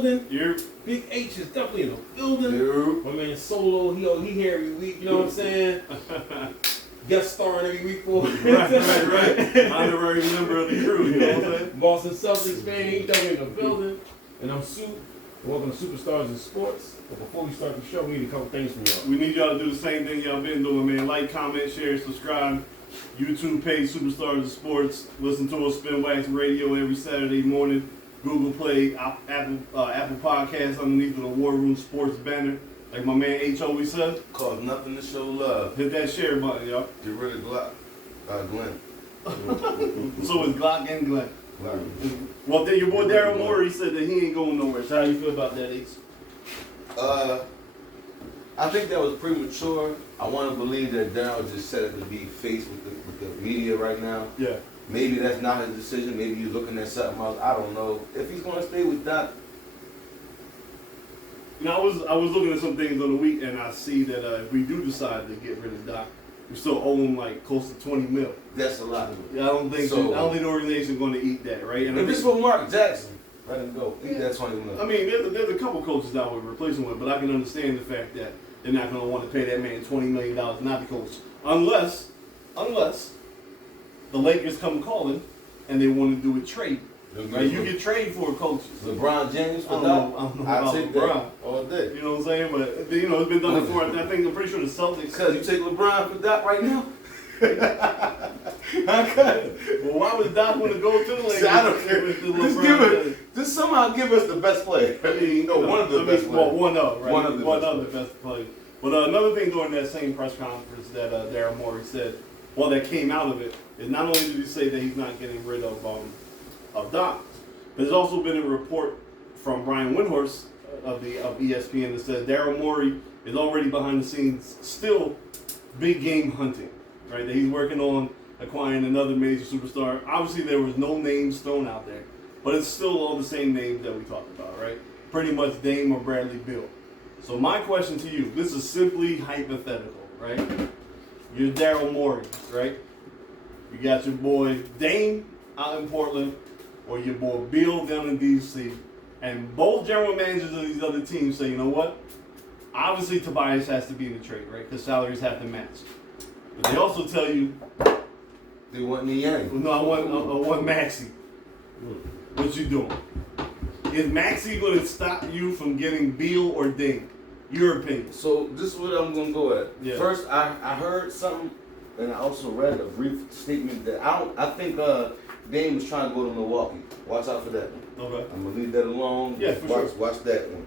building. Yep. Big H is definitely in the building. Yep. My man Solo, he here every week. You know what I'm saying? Guest starring every week for. right. Honorary member of the crew. You know what I'm saying? Boston Celtics fan, he definitely in the building. And I'm Soup. Welcome to Superstars in Sports. But before we start the show, we need a couple things from y'all. We need y'all to do the same thing y'all been doing, man. Like, comment, share, subscribe. YouTube page, Superstars in Sports. Listen to us, Spin Wax Radio, every Saturday morning. Google Play, Apple Podcasts underneath the War Room Sports banner. Like my man H always says. Cause nothing to show love. Hit that share button, y'all. Get rid of Glenn. So it's Glock and Glenn. Glenn. Well, your boy Daryl Worley said that he ain't going nowhere. So how you feel about that, H? I think that was premature. I want to believe that Daryl just set it to be faced with the media right now. Yeah. Maybe that's not his decision. Maybe he's looking at something else. I don't know. If he's going to stay with Doc. You know, I was looking at some things on the week, and I see that if we do decide to get rid of Doc, we still owe him like close to $20 million. That's a lot. Yeah, I don't think the organization is going to eat that, right? And if it's for Mark Jackson, let him go. Eat that $20 million. I mean, there's a couple coaches that would replace him with, but I can understand the fact that they're not going to want to pay that man $20 million not to coach, unless the Lakers come calling and they want to do a trade. Right? You get trade for coaches. LeBron James for I don't know about take LeBron that all day. You know what I'm saying? But you know, it's been done before. I'm pretty sure the Celtics. Because you take LeBron for Doc right now. Well, why would Doc want to go to the Lakers? I don't care. Just somehow give us the best player. I mean, one of the best players. Well, one of, right? One of the best players. But another thing during that same press conference that Daryl Morey said, well, that came out of it, is not only did he say that he's not getting rid of Doc, there's also been a report from Brian Windhorst of ESPN that said Daryl Morey is already behind the scenes, still big game hunting, right? That he's working on acquiring another major superstar. Obviously, there was no names thrown out there, but it's still all the same names that we talked about, right? Pretty much Dame or Bradley Beal. So my question to you, this is simply hypothetical, right? You're Daryl Morey, right? You got your boy Dame out in Portland, or your boy Beal down in D.C., and both general managers of these other teams say, you know what? Obviously, Tobias has to be in the trade, right? Because salaries have to match. But they also tell you, they want Niang. no, I want Maxey. What you doing? Is Maxey going to stop you from getting Beal or Dame? Your opinion. So this is what I'm going to go at. Yeah. First, I heard something, and I also read a brief statement that I think Dame was trying to go to Milwaukee. Watch out for that one. Okay. I'm going to leave that alone. Yeah, for sure. Watch that one.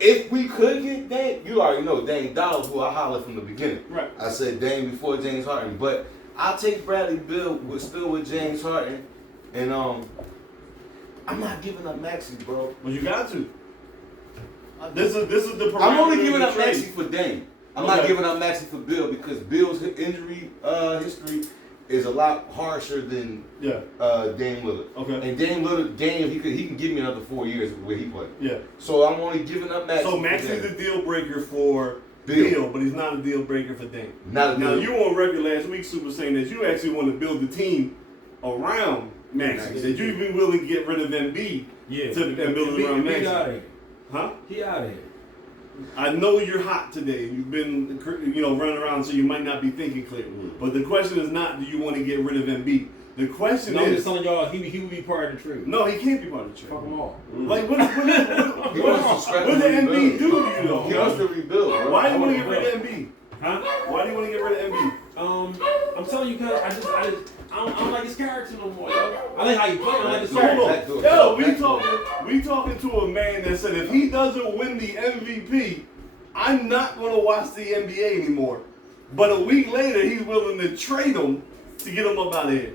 If we could get Dame, you already know Dame Dollars, who I hollered from the beginning. Right. I said Dame before James Harden, but I'll take Bradley Beal still with James Harden, and I'm not giving up Maxey, bro. Well, you got to. This is the. I'm only giving up Maxey for Dame. I'm not Okay. giving up Maxey for Beal because Bill's injury history is a lot harsher than Dame Lillard. Okay. And Dame Lillard, he can give me another 4 years where he played. Yeah. So I'm only giving up Maxey. So Maxey's a deal breaker for Beal, but he's not a deal breaker for Dame. Now you on record last week, Super, saying that you actually want to build the team around Maxey. That you've been willing to get rid of Embiid and build it around Maxey. Huh? He out of here. I know you're hot today. You've been, running around, so you might not be thinking clear. But the question is not, do you want to get rid of Embiid? The question I'm is, just telling y'all, he would be part of the trade. no, he can't be part of the trade. Fuck them all. Like, what He wants to scrap did and Embiid rebuild. do to you, though? He wants to rebuild. Bro. Why do you want to get rid of Embiid? Huh? Why do you want to get rid of Embiid? I'm telling you, cause I don't like his character no more, yo. I like how he play. I like his So hold character. on. Yo, we talking to a man that said if he doesn't win the MVP, I'm not going to watch the NBA anymore. But a week later, he's willing to trade him to get him up out of here.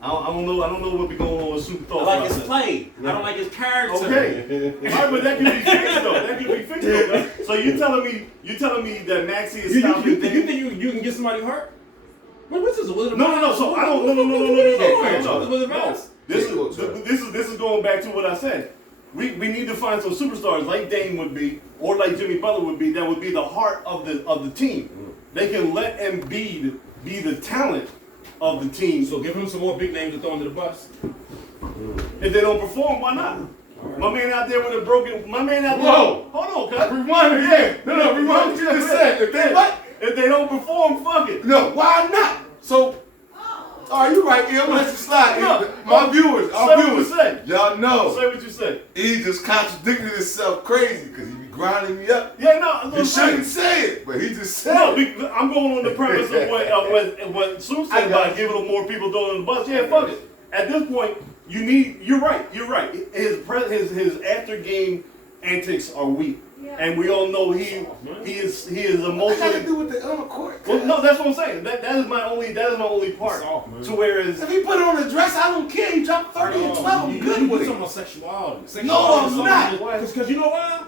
I don't know what be going on with Super I Thoughts. like his play. I don't like his character. Okay. All right, but that can be fixed though. So you telling me that Maxey is stopping You think you can get somebody hurt? What's this? No. So I don't. No. This is going back to what I said. We need to find some superstars like Dame would be, or like Jimmy Butler would be. That would be the heart of the team. They can let Embiid be the talent of the team. So give him some more big names to throw under the bus. If they don't perform, why not? My man out there with a broken. My man out there. Whoa. Hold on, cuz. Rewind it again. No, rewind what you just said. If they what? If they don't perform, fuck it. No, why not? So, all right, you right, I'm gonna let you slide. No, My viewers, say what you say. y'all know. Say what you say. He just contradicted himself crazy because he be grinding me up. Yeah, no. He shouldn't say it, but he just said No, it. I'm going on the premise of what Soup said about giving more people throwing the bus. Yeah, fuck it. At this point, you're right. His after game antics are weak. And we all know he is emotionally. What got to do with the court? Well, no, that's what I'm saying. That is my only part. Soft, to whereas if he put it on the dress, I don't care. He dropped 30 and 12. I'm good with You're talking it. about sexuality. No, I'm not. Because you know why?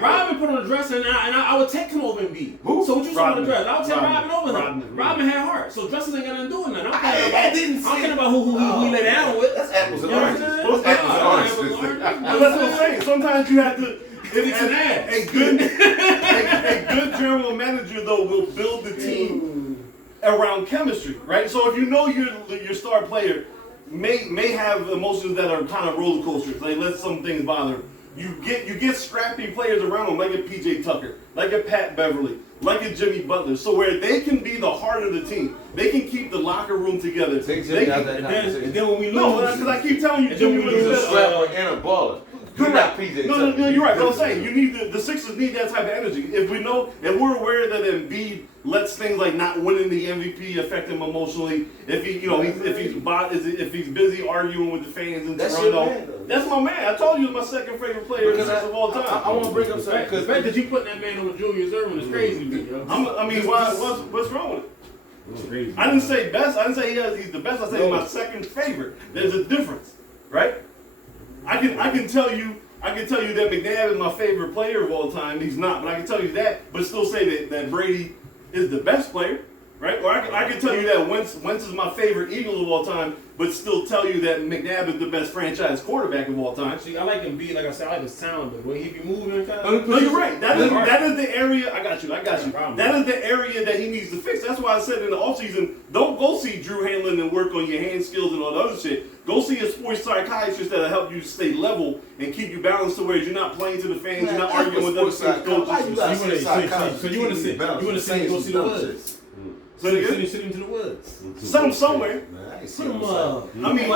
Robin put on a dress and I would take him over and beat. Who? So what you saw on the Rodman. dress? I would take Robin over Rodman. him. Robin had heart. So dresses ain't got nothing to do with nothing. I didn't say I'm talking about who we lay down with. That's apples and You know what I'm oranges. saying? That's apples and Apples and oranges. oranges. But that's what I'm saying. Sometimes you have to. It's an ass. A good general manager though will build the team around chemistry, right? So if you know your star player may have emotions that are kind of roller coasters, like let some things bother him. You get scrappy players around him, like a PJ Tucker, like a Pat Beverly, like a Jimmy Butler, so where they can be the heart of the team. They can keep the locker room together. Take Jimmy out that conversation. And then when we lose, No, because I keep telling you, Jimmy was He's a the strapper and a baller. You're not PJ. No, you're right. But I'm saying you need the Sixers need that type of energy. If we're aware that Embiid lets things like not winning the MVP affect him emotionally, if he's busy arguing with the fans in That's Toronto, your man, though. that's my man. I told you he's my second favorite player of all time. I want to bring up something the fact that you putting that man over Julius Erving is crazy to me, yo. What's wrong with it? It's crazy. I didn't say best. I didn't say he's the best. I said he's my second favorite. There's a difference, right? I can tell you that McNabb is my favorite player of all time. He's not, but I can tell you that, but still say that Brady is the best player, right? Or I can tell you that Wentz is my favorite Eagle of all time, but still tell you that McNabb is the best franchise quarterback of all time. See, I like him beat, like I said, I like his sound, but when he be moving, No, you're right. That is the area. I got you. Problem. That is the area that he needs to fix. That's why I said in the offseason, don't go see Drew Hanlon and work on your hand skills and all the other shit. Go see a sports psychiatrist that'll help you stay level and keep you balanced to where you're not playing to the fans, you're not arguing with other teams' coaches. So you want to see go see the Woods? So they good? Send him to the Woods. Send him somewhere. Put him up. I mean,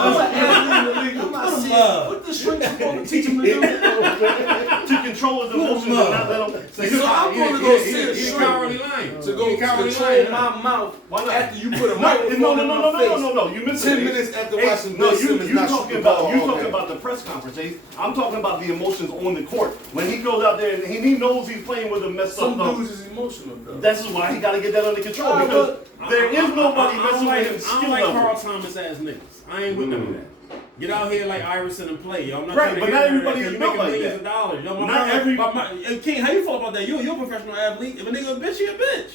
What the shrinks supposed to teach him to do? to control his emotions and not let him. So I'm going to go see a He's shrink cowardly lying. to go control my mouth after you put a microphone in my face. No. You missed 10 it. minutes after Hey, watching no, Bill you Simmons not talking shoot the about ball you all talking day. about the press conference, Ace. I'm talking about the emotions on the court. When he goes out there and he knows he's playing with a messed up Some thumb. dudes is emotional, though. That's why he got to get that under control because there is nobody messing with him I skill don't like level. Carl Thomas ass niggas. I ain't with none of that. Get out here like Iverson and play, yo. I'm not Right, trying to but hear not none of everybody that, is 'cause built you making like millions that. of dollars. Yo, Not every- King, how you feel about that? You're a professional athlete. If a nigga a bitch, he a bitch.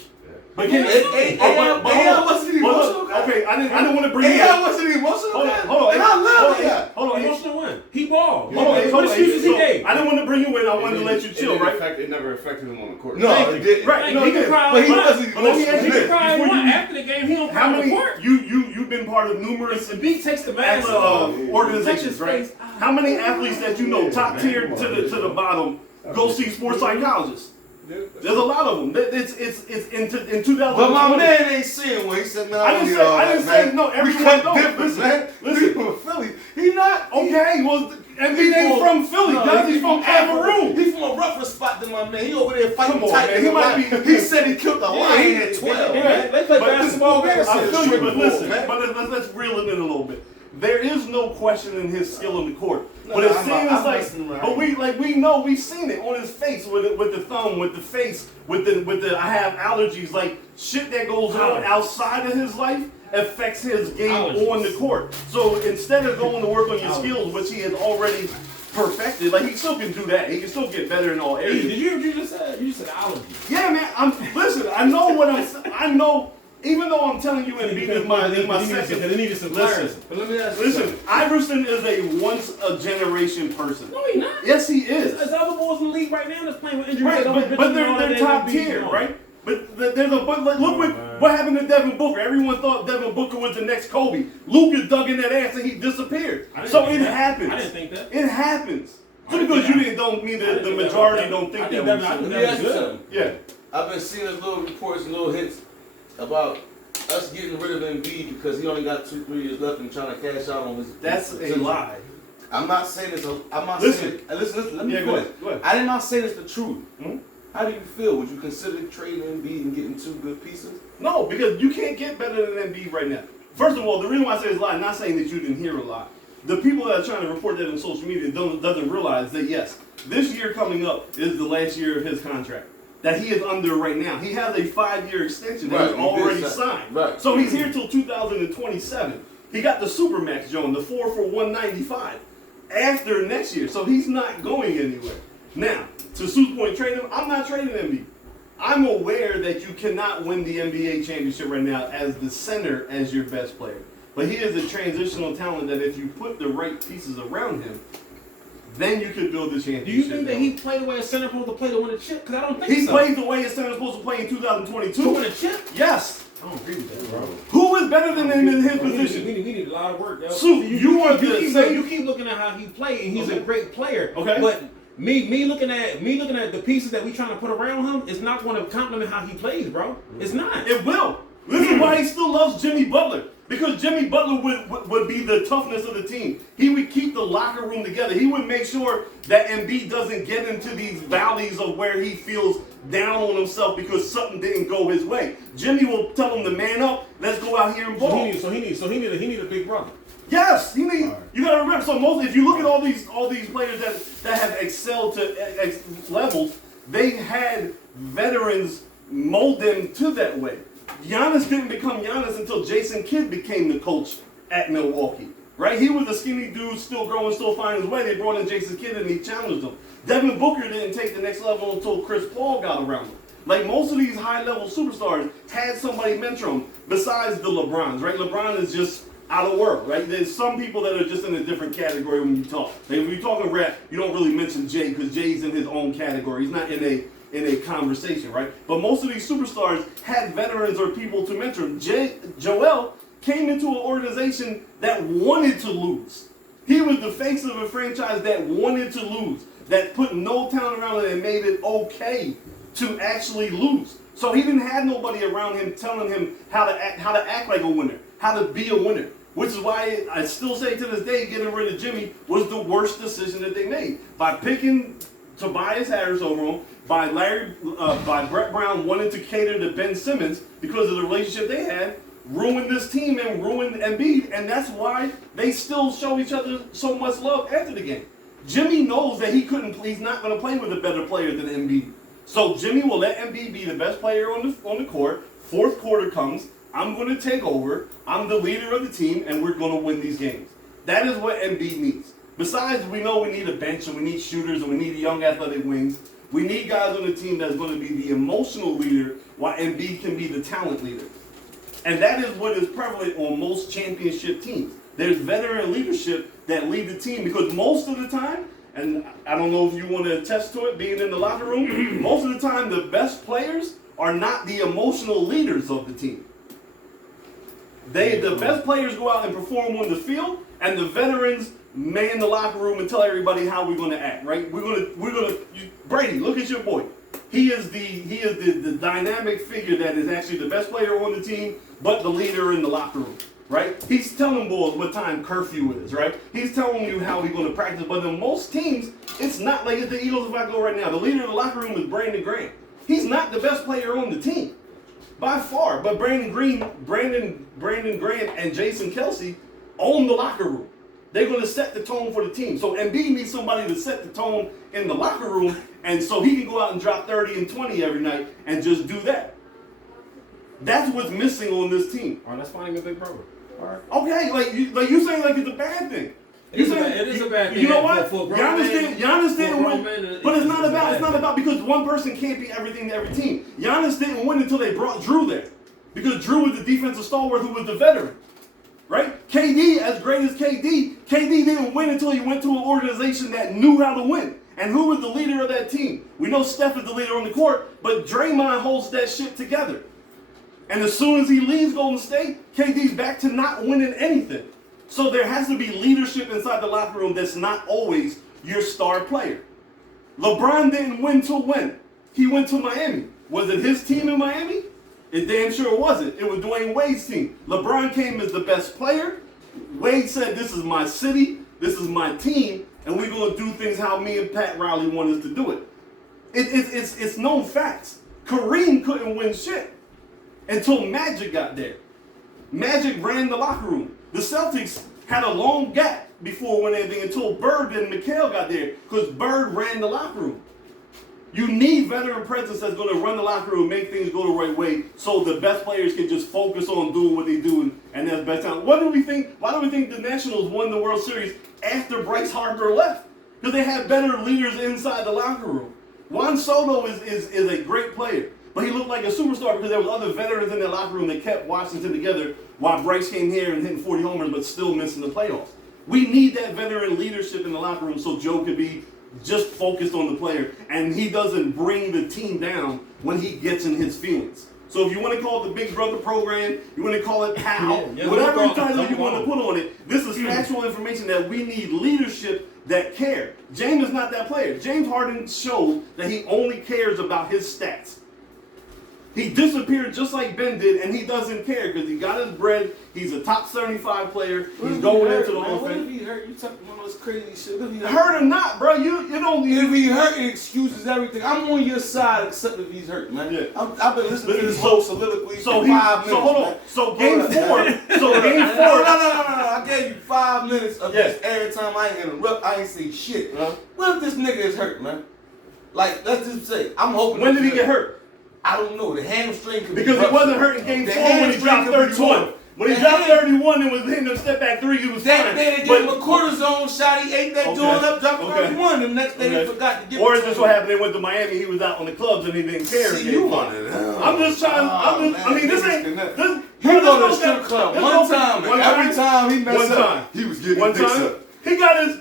But AI wasn't emotional. Okay, I didn't want to bring you AI up. wasn't emotional. Hold on, And I love AI. Hold on, Emotional win. He balled. Hold on, What excuses he gave? I didn't want to bring you in. I wanted to let you chill, right? It never affected him on the court. No, it didn't. Right, no, he it can did. cry But he all wasn't But let me ask you He this. can cry all Before he want. you- After the game, he don't cry How on the many court. you've been part of numerous The beat takes the mask organizations, right? How many athletes that you know, top tier to the bottom, go see sports psychologists? There's a lot of them. It's in 2020. But my man ain't seeing what he said, man. I didn't say no. Everyone knows. Different, man. Listen, from Philly. He not. Okay, well, and he ain't from Philly. He's from Cameroon. He's from a rougher spot than my man. He over there fighting Come on, tight. man. He might be. He said he killed a lion at 12. man. They play But basketball. this- I feel you, but listen, man. but let's reel it in a little bit. There is no question in his skill on the court, but it I'm seems not like, messing around. but we know we've seen it on his face with the thumb, with the face, with the I have allergies, like shit that goes on outside of his life affects his game on the court. So instead of going to work on your skills, which he has already perfected, like he still can do that. He can still get better in all areas. Did you hear what you just said? You just said allergy. Yeah, man. Listen. I know what I know. Even though I'm telling you, Embiid is my second. They needed some clarity. But let me ask you Listen, something. Iverson is a once a generation person. No, he not. Yes, he is. There's other boys in the league right now that's playing with injuries. Right, but they're top tier, right? But there's a look what happened to Devin Booker. Everyone thought Devin Booker was the next Kobe. Luka dug in that ass and he disappeared. So it happens. I didn't think that. It happens. Just because you didn't don't mean that the majority don't think that. Let me ask you something. Yeah. I've been seeing those little reports and little hints about us getting rid of Embiid because he only got 2-3 years left and trying to cash out on his. That's a lie. I'm not saying this. I'm not Listen. saying. Listen. Let me Yeah, finish. go ahead. I did not say this the truth. Hmm? How do you feel? Would you consider trading Embiid and getting 2 good pieces? No, because you can't get better than Embiid right now. First of all, the reason why I say it's a lie, not saying that you didn't hear a lot. The people that are trying to report that on social media doesn't realize that yes, this year coming up is the last year of his contract that he is under right now. He has a 5-year extension that he's already signed. Right. So he's here till 2027. He got the Supermax, Joan, the 4 for $195 after next year. So he's not going anywhere. Now, to Sue's point, trade him. I'm not trading Embiid. I'm aware that you cannot win the NBA championship right now as the center as your best player. But he is a transitional talent that if you put the right pieces around him, then you could build the championship. Do you think that he played the way a center supposed to play to win a chip? Because I don't think he so. played the way a center is supposed to play in 2022. To win a chip? Yes. I don't agree with that, bro. Who is better than him in his position? We need a lot of work, yo. Sue, You keep looking at how he played, and he's a great player. Okay. But me looking at the pieces that we trying to put around him is not going to compliment how he plays, bro. It's not. It will. This is why he still loves Jimmy Butler. Because Jimmy Butler would be the toughness of the team. He would keep the locker room together. He would make sure that Embiid doesn't get into these valleys of where he feels down on himself because something didn't go his way. Jimmy will tell him to man up. Let's go out here and ball. So he need a big brother. Yes, he needs. Right. You gotta remember. So most, if you look at all these players that have excelled to X levels, they had veterans mold them to that way. Giannis didn't become Giannis until Jason Kidd became the coach at Milwaukee, right? He was a skinny dude, still growing, still finding his way. They brought in Jason Kidd and he challenged him. Devin Booker didn't take the next level until Chris Paul got around him. Like most of these high-level superstars had somebody mentor them besides the LeBrons, right? LeBron is just out of world, right? There's some people that are just in a different category when you talk. Like when you're talking rap, you don't really mention Jay because Jay's in his own category. He's not in a conversation, right? But most of these superstars had veterans or people to mentor them. Joel came into an organization that wanted to lose. He was the face of a franchise that wanted to lose, that put no talent around it and made it okay to actually lose. So he didn't have nobody around him telling him how to act like a winner, how to be a winner. Which is why I still say to this day, getting rid of Jimmy was the worst decision that they made. By picking Tobias Harris over him, by Brett Brown wanting to cater to Ben Simmons because of the relationship they had, ruined this team and ruined Embiid, and that's why they still show each other so much love after the game. Jimmy knows that he's not going to play with a better player than Embiid. So Jimmy will let Embiid be the best player on the court. Fourth quarter comes, I'm going to take over, I'm the leader of the team, and we're going to win these games. That is what Embiid needs. Besides, we know we need a bench, and we need shooters, and we need young athletic wings. We need guys on the team that's going to be the emotional leader while Embiid can be the talent leader. And that is what is prevalent on most championship teams. There's veteran leadership that lead the team because most of the time, and I don't know if you want to attest to it being in the locker room, most of the time the best players are not the emotional leaders of the team. The best players go out and perform on the field, and the veterans man the locker room and tell everybody how we're going to act, right? We're gonna Brady, look at your boy. He is the dynamic figure that is actually the best player on the team, but the leader in the locker room, right? He's telling boys what time curfew is, right? He's telling you how we're going to practice. But in most teams, it's not like at the Eagles. If I go right now, the leader of the locker room is Brandon Graham. He's not the best player on the team by far, but Brandon Graham and Jason Kelsey own the locker room. They're going to set the tone for the team. So Embiid needs somebody to set the tone in the locker room, and so he can go out and drop 30 and 20 every night and just do that. That's what's missing on this team. All right, let's find him a big brother. All right. Okay, like you saying like it's a bad thing. It is a bad thing. You know what? Giannis didn't win, but it's not about because one person can't be everything to every team. Giannis didn't win until they brought Drew there, because Drew was the defensive stalwart who was the veteran. Right? KD, as great as KD didn't win until he went to an organization that knew how to win. And who was the leader of that team? We know Steph is the leader on the court, but Draymond holds that shit together. And as soon as he leaves Golden State, KD's back to not winning anything. So there has to be leadership inside the locker room that's not always your star player. LeBron didn't win to win. He went to Miami. Was it his team in Miami? It damn sure wasn't. It was Dwayne Wade's team. LeBron came as the best player. Wade said, this is my city, this is my team, and we're going to do things how me and Pat Riley want us to do it. It's known facts. Kareem couldn't win shit until Magic got there. Magic ran the locker room. The Celtics had a long gap before winning anything until Bird and McHale got there because Bird ran the locker room. You need veteran presence that's going to run the locker room and make things go the right way so the best players can just focus on doing what they do and that's best time. Why do we think the Nationals won the World Series after Bryce Harper left? Because they had better leaders inside the locker room. Juan Soto is a great player, but he looked like a superstar because there was other veterans in that locker room that kept Washington together while Bryce came here and hitting 40 homers but still missing the playoffs. We need that veteran leadership in the locker room so Joe could be just focused on the player, and he doesn't bring the team down when he gets in his feelings. So if you want to call it the Big Brother program, you want to call it PAL, whatever title you want to put on it, this is factual information that we need leadership that care. James is not that player. James Harden showed that he only cares about his stats. He disappeared just like Ben did, and he doesn't care because he got his bread. He's a top 75 player. He's going into the offense. What if he hurt? You talking about this crazy shit. What if he hurt or not, bro? You don't. If he hurt, it excuses everything. I'm on your side, except if he's hurt, man. Yeah. I've been listening to this whole soliloquy for 5 minutes. So hold on. Man. So game 4. So game 4. No. I gave you 5 minutes of this every time I ain't interrupt. I ain't say shit. What if this nigga is hurt, man? Like, let's just say, I'm hoping. When did he get hurt? I don't know. The hamstring could be because he wasn't hurt in game 4 when he dropped 31. When he dropped 31 and was hitting a step back 3, he was that fine. day they gave him a cortisone shot. He ate that joint up, dropped 31. The next day they forgot to give him. Or is this what happened? They went to Miami. He was out on the clubs and he didn't care. See, you wanted it. I'm just trying. I mean, this ain't. He go to the strip club one time, and every time he messed up, he was getting dicks up. He got his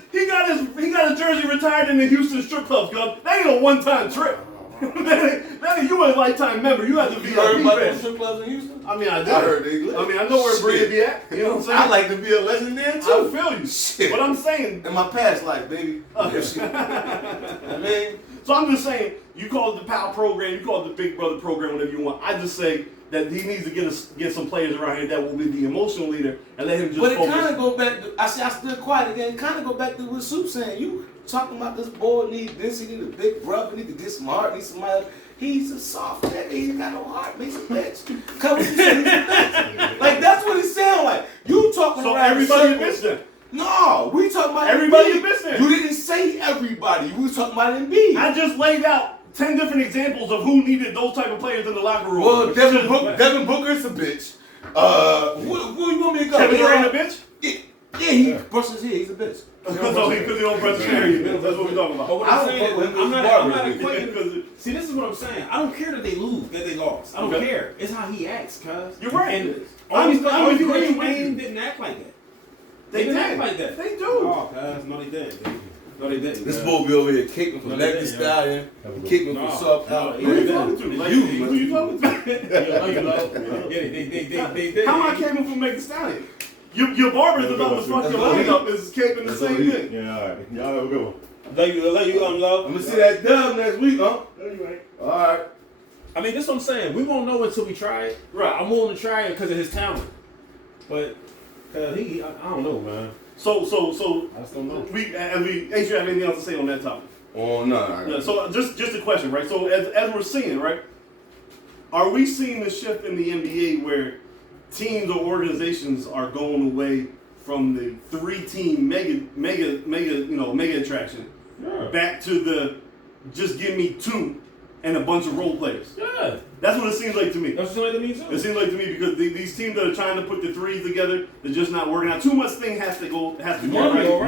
jersey retired in the Houston strip club. That ain't a one-time trip. that ain't, you a lifetime member. You have to be. You heard about those strip clubs in Houston? I mean, I did. I heard they lit. I mean, I know where Bria be at. You know what I'm saying? I like to be a legend there too. I feel you. Shit. But I'm saying in my past life, baby. I mean, so I'm just saying, you call it the PAL program, you call it the Big Brother program, whatever you want. I just say that he needs to get some players around here that will be the emotional leader and let him just. But it focus. kind of go back. I stood quiet again. It kind of go back to what Soup saying. You talking about this boy need this, he need a big brother, need to get some heart, need somebody. He's a soft nigga. He ain't got no heart. He's a bitch. Come he's a bitch. Like that's what he sound like. You talking so around everybody a bitch then? No, we talking about everybody Embiid. a bitch then. You didn't say everybody. We was talking about Embiid. I just laid out 10 different examples of who needed those type of players in the locker room. Well, Devin Booker's a bitch. Who you want me to go? Kevin Durant a bitch? Yeah, he brushes his hair. He's a bitch. Because he don't brush his hair. That's what we're talking about. But what I'm saying is, I'm not equating. See, this is what I'm saying. I don't care that they lose, that they lost. I don't care. It's how he acts, cuz. You're right. And only Green Wayne didn't act like that. They didn't act like that. They do. Oh, cuz. No, they didn't. No, they didn't. This boy be over here kicking from neck to stallion, kicking from soft out. Who you talking to? Who you talking to? They did. How am I caping from Megan Stallion? Your barber is about to fuck your line up. Is caping the same thing. Yeah, all right. Y'all have a good one. Let you love. I'm gonna see that dub next week, huh? All right. I mean, that's what I'm saying. We won't know until we try it. Right. I'm willing to try it because of his talent. But I don't know, man. So I just don't know. Ain't you have anything else to say on that topic? Oh no. Yeah, so just a question, right? So as we're seeing, right? Are we seeing the shift in the NBA where teams or organizations are going away from the 3-team mega attraction back to the just give me 2 and a bunch of role players? Yeah. That's what it seems like to me. That's what it seems like to me, too. It seems like to me because these teams that are trying to put the threes together, they're just not working out. Too much thing has to go right.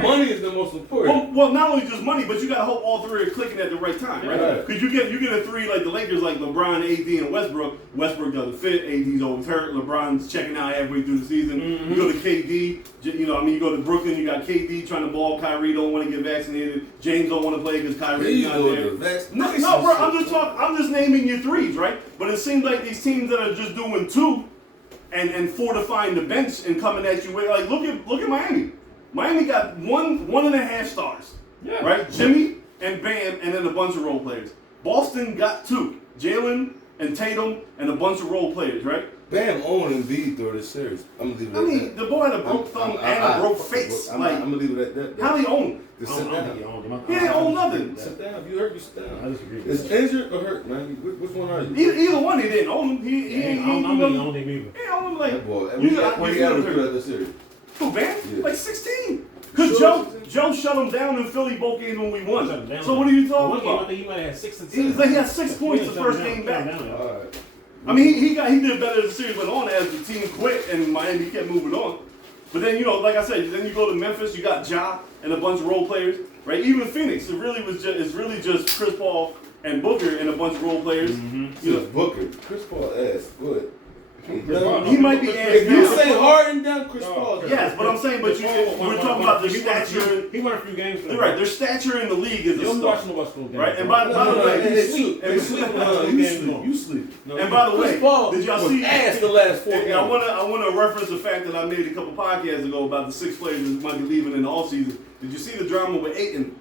Money is the most important. Well, not only just money, but you gotta hope all 3 are clicking at the right time, right? Because you get a 3 like the Lakers, like LeBron, AD, and Westbrook. Westbrook doesn't fit. AD's always hurt. LeBron's checking out halfway through the season. You go to KD. You go to Brooklyn. You got KD trying to ball. Kyrie don't want to get vaccinated. James don't want to play because Kyrie's not there. No, bro. I'm just naming your 3s, right? But it seems like these teams that are just doing 2 and fortifying the bench and coming at you with look at Miami. Miami got 1.5 stars. Yeah. Right? Jimmy and Bam, and then a bunch of role players. Boston got 2. Jalen and Tatum and a bunch of role players, right? Bam owned Embiid through this series. I'm gonna leave it I at mean, that. the boy had a broke thumb and a broke face. I'm Like, gonna leave it at that. how he own? Just I sit don't think down. he owned him. He didn't own nothing. Sit down. If you hurt, you sit I down. disagree with Is that. injured or hurt, man? Which one are you? Either one, he didn't own him. He I ain't don't think he own him. owned him either. He ain't own him like. That boy. You What he feel averaged hurt. throughout the series? Who, Bam? Yeah. Like 16. Because Sure. Joe shut him down in Philly both games when we won. Shut him down. So what are you One talking game, I about? think he might have had 6 and He 7. was like, he had 6 points the Shut him first down, game shut back. him down. All right. I mean, he did better as the series went on as the team quit and Miami kept moving on. But then, like I said, then you go to Memphis, you got Ja and a bunch of role players, right? Even Phoenix, it's really just Chris Paul and Booker and a bunch of role players. You know, Booker. Chris Paul ass. Good. he might be ass If you now. say Harden down, Chris Paul. Yes, but I'm saying, but we're talking about their stature. He won a few games. You're right, their stature in the league is You a don't star. watch no Westbrook games. Right, and by the way, You sleep. and- You sleep. You sleep. and by the way, Chris Paul did y'all was see? ass the last 4 And games. I wanna reference the fact that I made a couple podcasts ago about the 6 players that might be leaving in the offseason. Did you see the drama with Ayton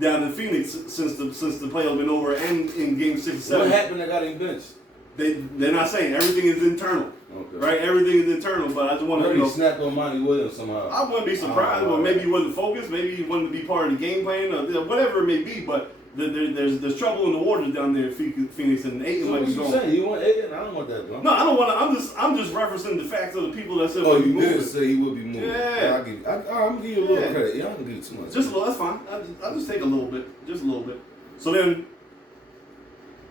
down in Phoenix since the playoffs been over and in game 6 and 7? What happened? I got him benched. They're not saying everything is internal, Okay. right? Everything is internal, but I just want to He snapped on Monty Williams somehow. I wouldn't be surprised. Well, maybe he wasn't focused. Maybe he wanted to be part of the game plan, or whatever it may be. But there's trouble in the waters down there in Phoenix, and Ayton So might what be you gone. saying? You want Aiden? I don't want that, bro. No, I don't want to. I'm just referencing the facts of the people that said. Oh, we'll be you did moving. say he would be moving. Yeah. I'm gonna give you a little Yeah. credit. Y'all can give you too much. Just a little. That's fine. I'll just take a little bit. Just a little bit. So then,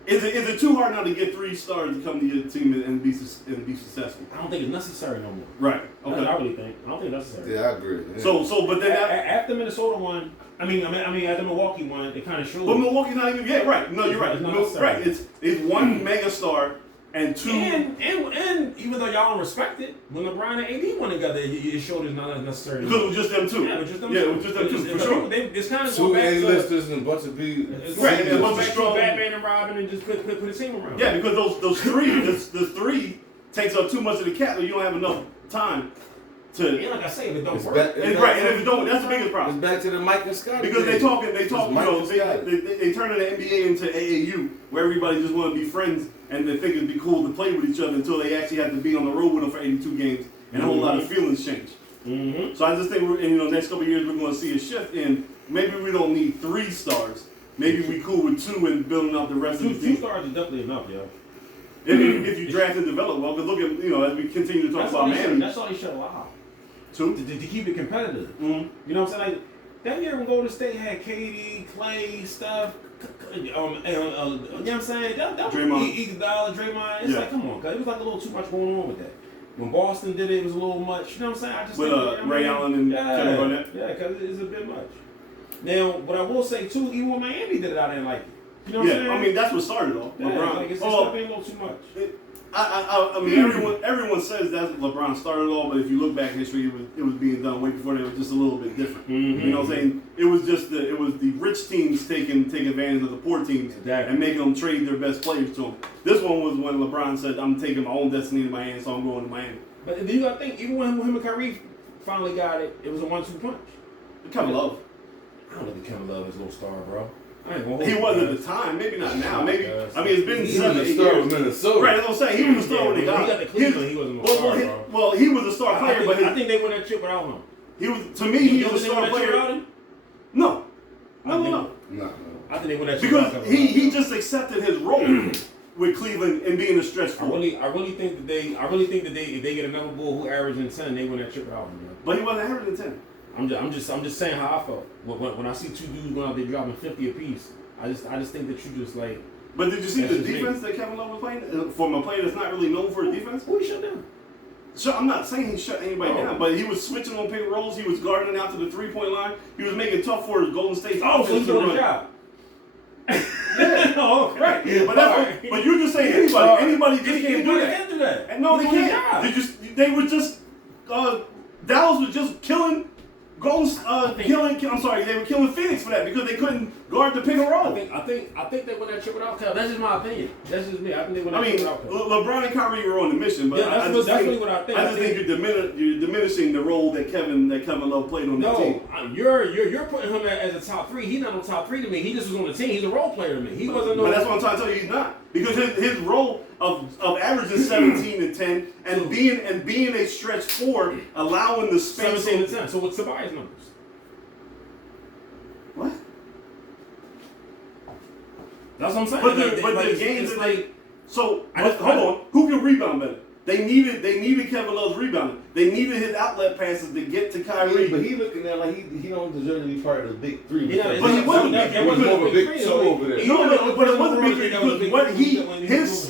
is it too hard now to get 3 stars to come to your team and be successful? I don't think it's necessary no more. Right. That's what I Okay. really think. I don't think it's necessary. Yeah, I agree. Yeah. So but then that. After Minnesota won, I mean, after Milwaukee won, it kind of showed. But Milwaukee's not even. Yeah, right. No, you're right. It's not No, necessary. right. It's 1 mega star and 2. And even though y'all don't respect it, when LeBron and AD won together, it showed it's not necessary. Because it was just them 2. Yeah, it was just them Yeah, two. it was just them 2 for It's sure. It's kind of 2 going back to A-listers and a bunch of people. it's Right, right. and a bunch of Back to strong- Batman and Robin and just put a team around. Yeah, because those 3, the 3 takes up too much of the cap, and you don't have enough time to. And like I say, if it don't It's work, back- And right, and if you don't, that's the biggest It's problem. back to the Mike and Scott. Because they talk, It's you Mike know, and Scott. they turn the NBA into AAU, where everybody just want to be friends, and they think it'd be cool to play with each other until they actually have to be on the road with them for 82 games, and a whole lot of feelings change. Mm-hmm. So I just think, next couple of years we're going to see a shift in. Maybe we don't need 3 stars. Maybe we cool with 2 and building out the rest of the two team. stars is definitely enough, yo. If you draft and develop well, because look at, as we continue to talk That's about all they should. Miami, That's all they should allow 2. to keep it competitive. Mm-hmm. You know what I'm saying? Like that year when Golden State had KD, Clay, stuff. You know what I'm saying? That was Draymond. Iguodala, Draymond. It's Yeah. like, come on, cause it was like a little too much going on with that. When Boston did it, it was a little much. You know what I'm saying? I just With think, Ray Allen and Kevin Garnett. Yeah, because it's a bit much. Now, what I will say too, even when Miami did it, I didn't like it. You know what I'm saying? Yeah, I mean that's what started off. yeah, LeBron. like it's Oh, just being a little too much. I mean, everyone says that's what LeBron started all, but if you look back in history, it was being done way before that. It was just a little bit different. Mm-hmm. You know what I'm saying? It was the rich teams taking advantage of the poor teams Exactly. and making them trade their best players to them. This one was when LeBron said, "I'm taking my own destiny in my hands, so I'm going to Miami." But do you gotta think, even when him and Kyrie finally got it, it was a 1-2 punch. Kevin Love. I don't think Kevin Love is no star, bro. I ain't gonna hold He you, was guys. at the time, maybe not now. Maybe Yes. I mean it's been He 7, was 8 a star years. with Minnesota. Right, that's what I'm saying. He was the star when they when got he got to Cleveland, he wasn't no star, bro. well, he was a star player, but I think they won that chip without him. he was to me he You was a think they won star that chip without player. him? No. I think- No. I think they won that chip without Because Kevin Love. he just accepted his role with Cleveland and being a stretch I four. really think that if they get another bull who averaging 10, they win that chip without him, bro. But he wasn't averaging 10. I'm just saying how I felt when I see 2 dudes going out there dropping 50 apiece. I just think that you just like But did you see That's the just me. defense that Kevin Love was playing? From a player that's not really known for his defense? who he shut down. So I'm not saying he shut anybody Oh. down, but he was switching on pick rolls. He was guarding out to the 3-point line. He was making it tough for his Golden State Oh, so offense he's to doing run. the job. Yeah. Oh, okay. Right. But you're just saying anybody just can't do that. Can't do that. And no, they He's doing the can't. job. They were just Dallas was just killing they were killing Phoenix for that because they couldn't guard the pick and roll. I think they went that triple out. That's just my opinion. That's just me. I think they went that triple out. LeBron and Kyrie were on the mission, but yeah, that's really what I think. I just think you're diminishing the role that Kevin Love played on the team. You're putting him as a top 3. He's not on top 3 to me. He just was on the team. He's a role player to me. He wasn't. But that's what I'm trying to tell you. He's not, because his role of averaging 17 and 10 and being a stretch 4, allowing the space. 17 and 10. So what's Tobias' numbers? What? That's what I'm saying. But the games are like. So hold on. Who can rebound better? They needed Kevin Love's rebounding. They needed his outlet passes to get to Kyrie. But he looking at like he don't deserve to be part of the big 3. But he wasn't. It was more of a big 2 over there. No, but it wasn't big 3 because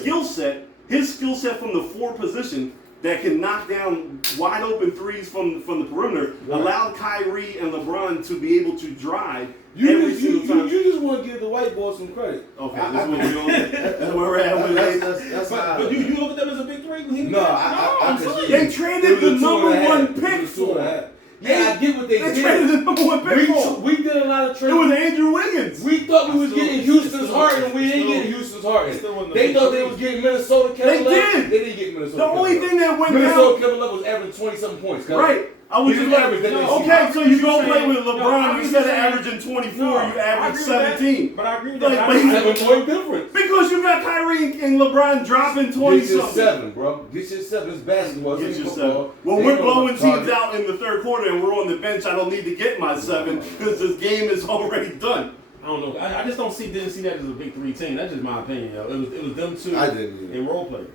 his skill set from the 4 position that can knock down wide open threes from the perimeter allowed Kyrie and LeBron to be able to drive every single time. You just want to give the white boy some credit. Okay, that's what we're doing. That's where we're at with it. But you look at them as a big 3? No, they traded the number 1 pick for him. Yeah, I get what they did. They traded the number 1 pick for him. We did a lot of trades. It was Andrew Wiggins. We thought we was getting Houston's Harden, and we didn't get Houston's Harden. They thought they was getting Minnesota Kevin Love. They didn't get Minnesota. The only thing that went down. Minnesota Kevin Love was averaging 20-something points. Right. I was just okay, so you go play with LeBron, instead of averaging 24, you average 17. But I agree with that. But he's 7-point difference. Because you got Kyrie and LeBron dropping 20 something. Get your 7, bro. Get your 7. It's basketball. Get your 7. When we're blowing teams out in the third quarter and we're on the bench, I don't need to get my 7 because this game is already done. I don't know. I just didn't see that as a big 3 team. That's just my opinion, yo. It was them 2 and role players.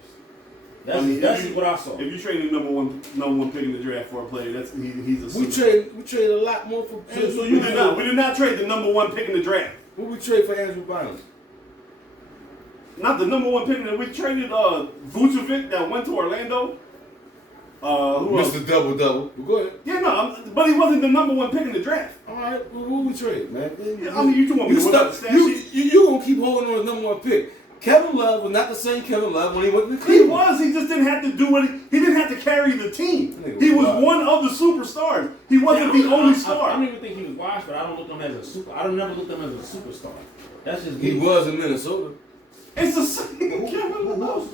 That's what I saw. If you trade the number one pick in the draft for a player, he's a superstar. We trade a lot more for. We did not trade the number 1 pick in the draft. What we trade for Andrew Bynum? Not the number 1 pick. We traded Vucevic that went to Orlando. Who Mr. else? Double. Go ahead. Yeah, no, but he wasn't the number 1 pick in the draft. All right, well, who we trade, man? I mean, you want me to look at the stat sheet? You gonna keep holding on to the number 1 pick? Kevin Love was not the same Kevin Love when he went to Cleveland. He was. He just didn't have to do what he didn't have to carry the team. He was one of the superstars. He wasn't the only star. I don't even think he was washed, but I don't look at him as a super. I don't never look at him as a superstar. That's just he was in Minnesota. It's the same Kevin Love.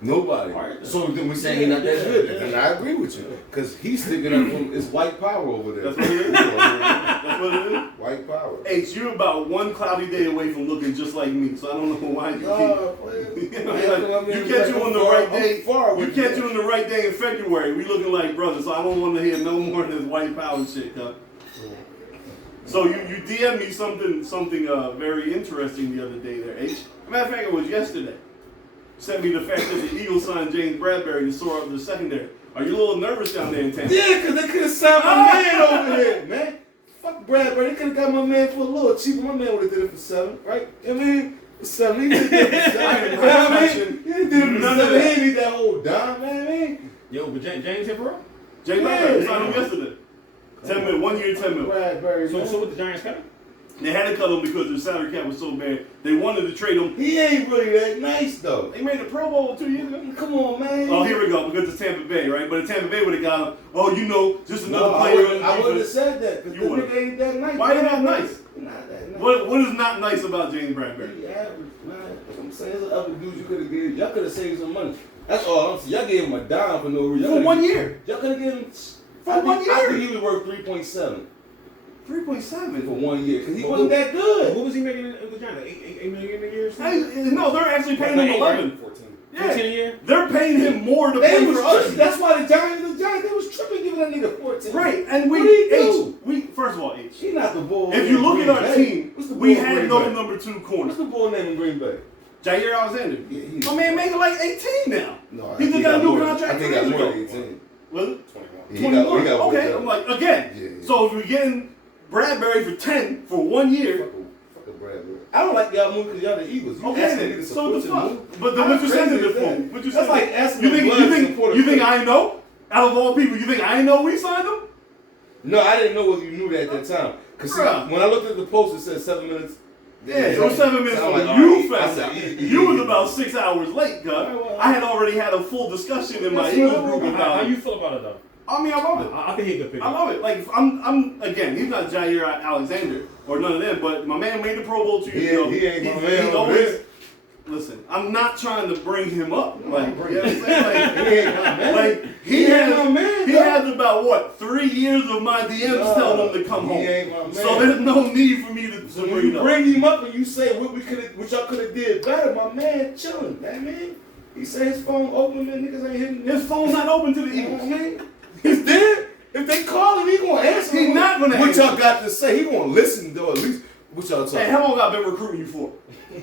Nobody. Right. So then we saying he's not that good, and I agree with you because he's sticking up from his white power over there. That's what it is. That's what it is. White power. H, you're about one cloudy day away from looking just like me, so I don't know why you you catch you on the right day. You catch you on the right day in February. We looking like brothers, so I don't want to hear no more of this white power shit, huh? So you DM'd me something very interesting the other day there, H. Matter of fact, it was yesterday. Sent me the fact that the Eagles signed James Bradbury to shore up the secondary. Are you a little nervous down there in Tampa? Yeah, because they could have signed my man over here, man. Fuck Bradbury. They could have got my man for a little cheaper. My man would have did it for 7, right? I mean, for 7. He did it for 7. He did it for 7. He ain't need that whole dime, man. Yo, but James here for real? James Bradbury signed him yesterday. 10 mil, 1 year, 10 mil. Bradbury. So what the Giants cut him? They had to cut him because their salary cap was so bad. They wanted to trade him. He ain't really that nice, though. He made the Pro Bowl 2 years ago. Come on, man. Oh, here we go. Because it's Tampa Bay, right? But if Tampa Bay would have got him, just another player. I wouldn't have said that because the nigga ain't that nice. Why ain't that nice? Not that nice. What is not nice about James Bradbury? He average, man. I'm saying there's other dudes you could have given. Y'all could have saved some money. That's all I'm saying. Y'all gave him a dime for no reason. For 1 year. Y'all could have given him for 1 year. I think he was worth 3.7. 3.7 for 1 year because he wasn't that good. What was he making in the Giants? $8 million a year? No, they're actually paying him 11. 14. Yeah. 14 a year? They're paying him more to play for us. That's why the Giants, they was tripping giving that nigga 14. Right, and first of all, H. He not the bull. If you look at our team, we had no number 2 corner. What's the bull name in Green Bay? Jair Alexander. Yeah, my man making like 18 now. No, he just got a new contract. I think he got more than 18. Was it? 21. He got okay, I'm like, again. Yeah. So if we're getting Bradbury for 10 for 1 year. Fuck a Bradbury. I don't like y'all move because y'all the Eagles. You okay, so the fuck. But then what you sending it for? What you That's like asking you think I know? Out of all people, you think I know we signed him? No, I didn't know whether you knew that at that time. Because when I looked at the post, it said 7 minutes. Yeah, it was 7 minutes so when you found out. You was about 6 hours late, cuz. I had already had a full discussion in my Eagles group about how you feel about it, though? I mean, I love it. I think he could pick. I love it. Like I'm again. He's not Jair Alexander or none of them, but my man made the Pro Bowl 2 years ago. He ain't my He's man. always. Listen, I'm not trying to bring him up. Like, you know what I'm saying? He ain't my man. Like he has about what 3 years of my DMs telling him to come home. Ain't my man. So there's no need for me to When bring you it up. bring him up and you say what y'all could have did better, my man chilling. That man, he said his phone open and niggas ain't hitting His phone's not open to the You know Eagles. what I mean? He's dead. If they call him, he gonna answer. He not gonna What answer. y'all got to say? He gonna listen though. At least what y'all talking. Hey, how long I been recruiting you for?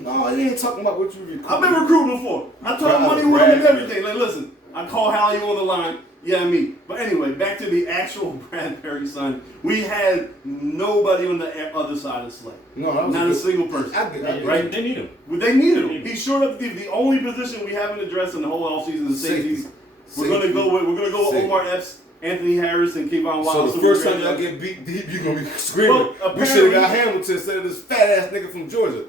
No, he ain't talking about what you recruit. I've been recruiting him for. I told money with him and everything. Like, listen, I call Hallie on the line. Yeah, me. But anyway, back to the actual Bradbury son. We had nobody on the other side of the slate. No, that was not a single person. I get that. Right? They need him. They needed him. He showed up. The only position we haven't addressed in the whole offseason is safeties. We're gonna go with Omar Epps, Anthony Harris, and Kevon Wallace. So the first time y'all get beat deep, you gonna be screaming. Well, we should have got Hamilton instead of this fat ass nigga from Georgia.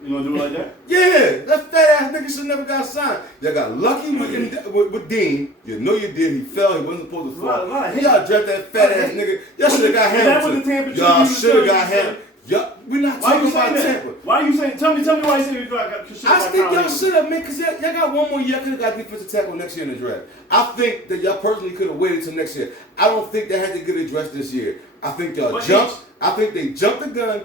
You gonna do it like that? Yeah, that fat ass nigga should never got signed. Y'all got lucky with Dean. You know you did. He fell. He wasn't supposed to fall. Y'all draft that fat ass nigga. Y'all should have got Hamilton. That was the Tampa y'all should have got Hamilton. We're not talking about Tampa. Why are you saying? Tell me why you saying we got. I think y'all should have, man, because y'all got one more year. Y'all could have got defensive tackle next year in the draft. I think that y'all personally could have waited till next year. I don't think they had to get addressed this year. I think y'all jumped. I think they jumped the gun,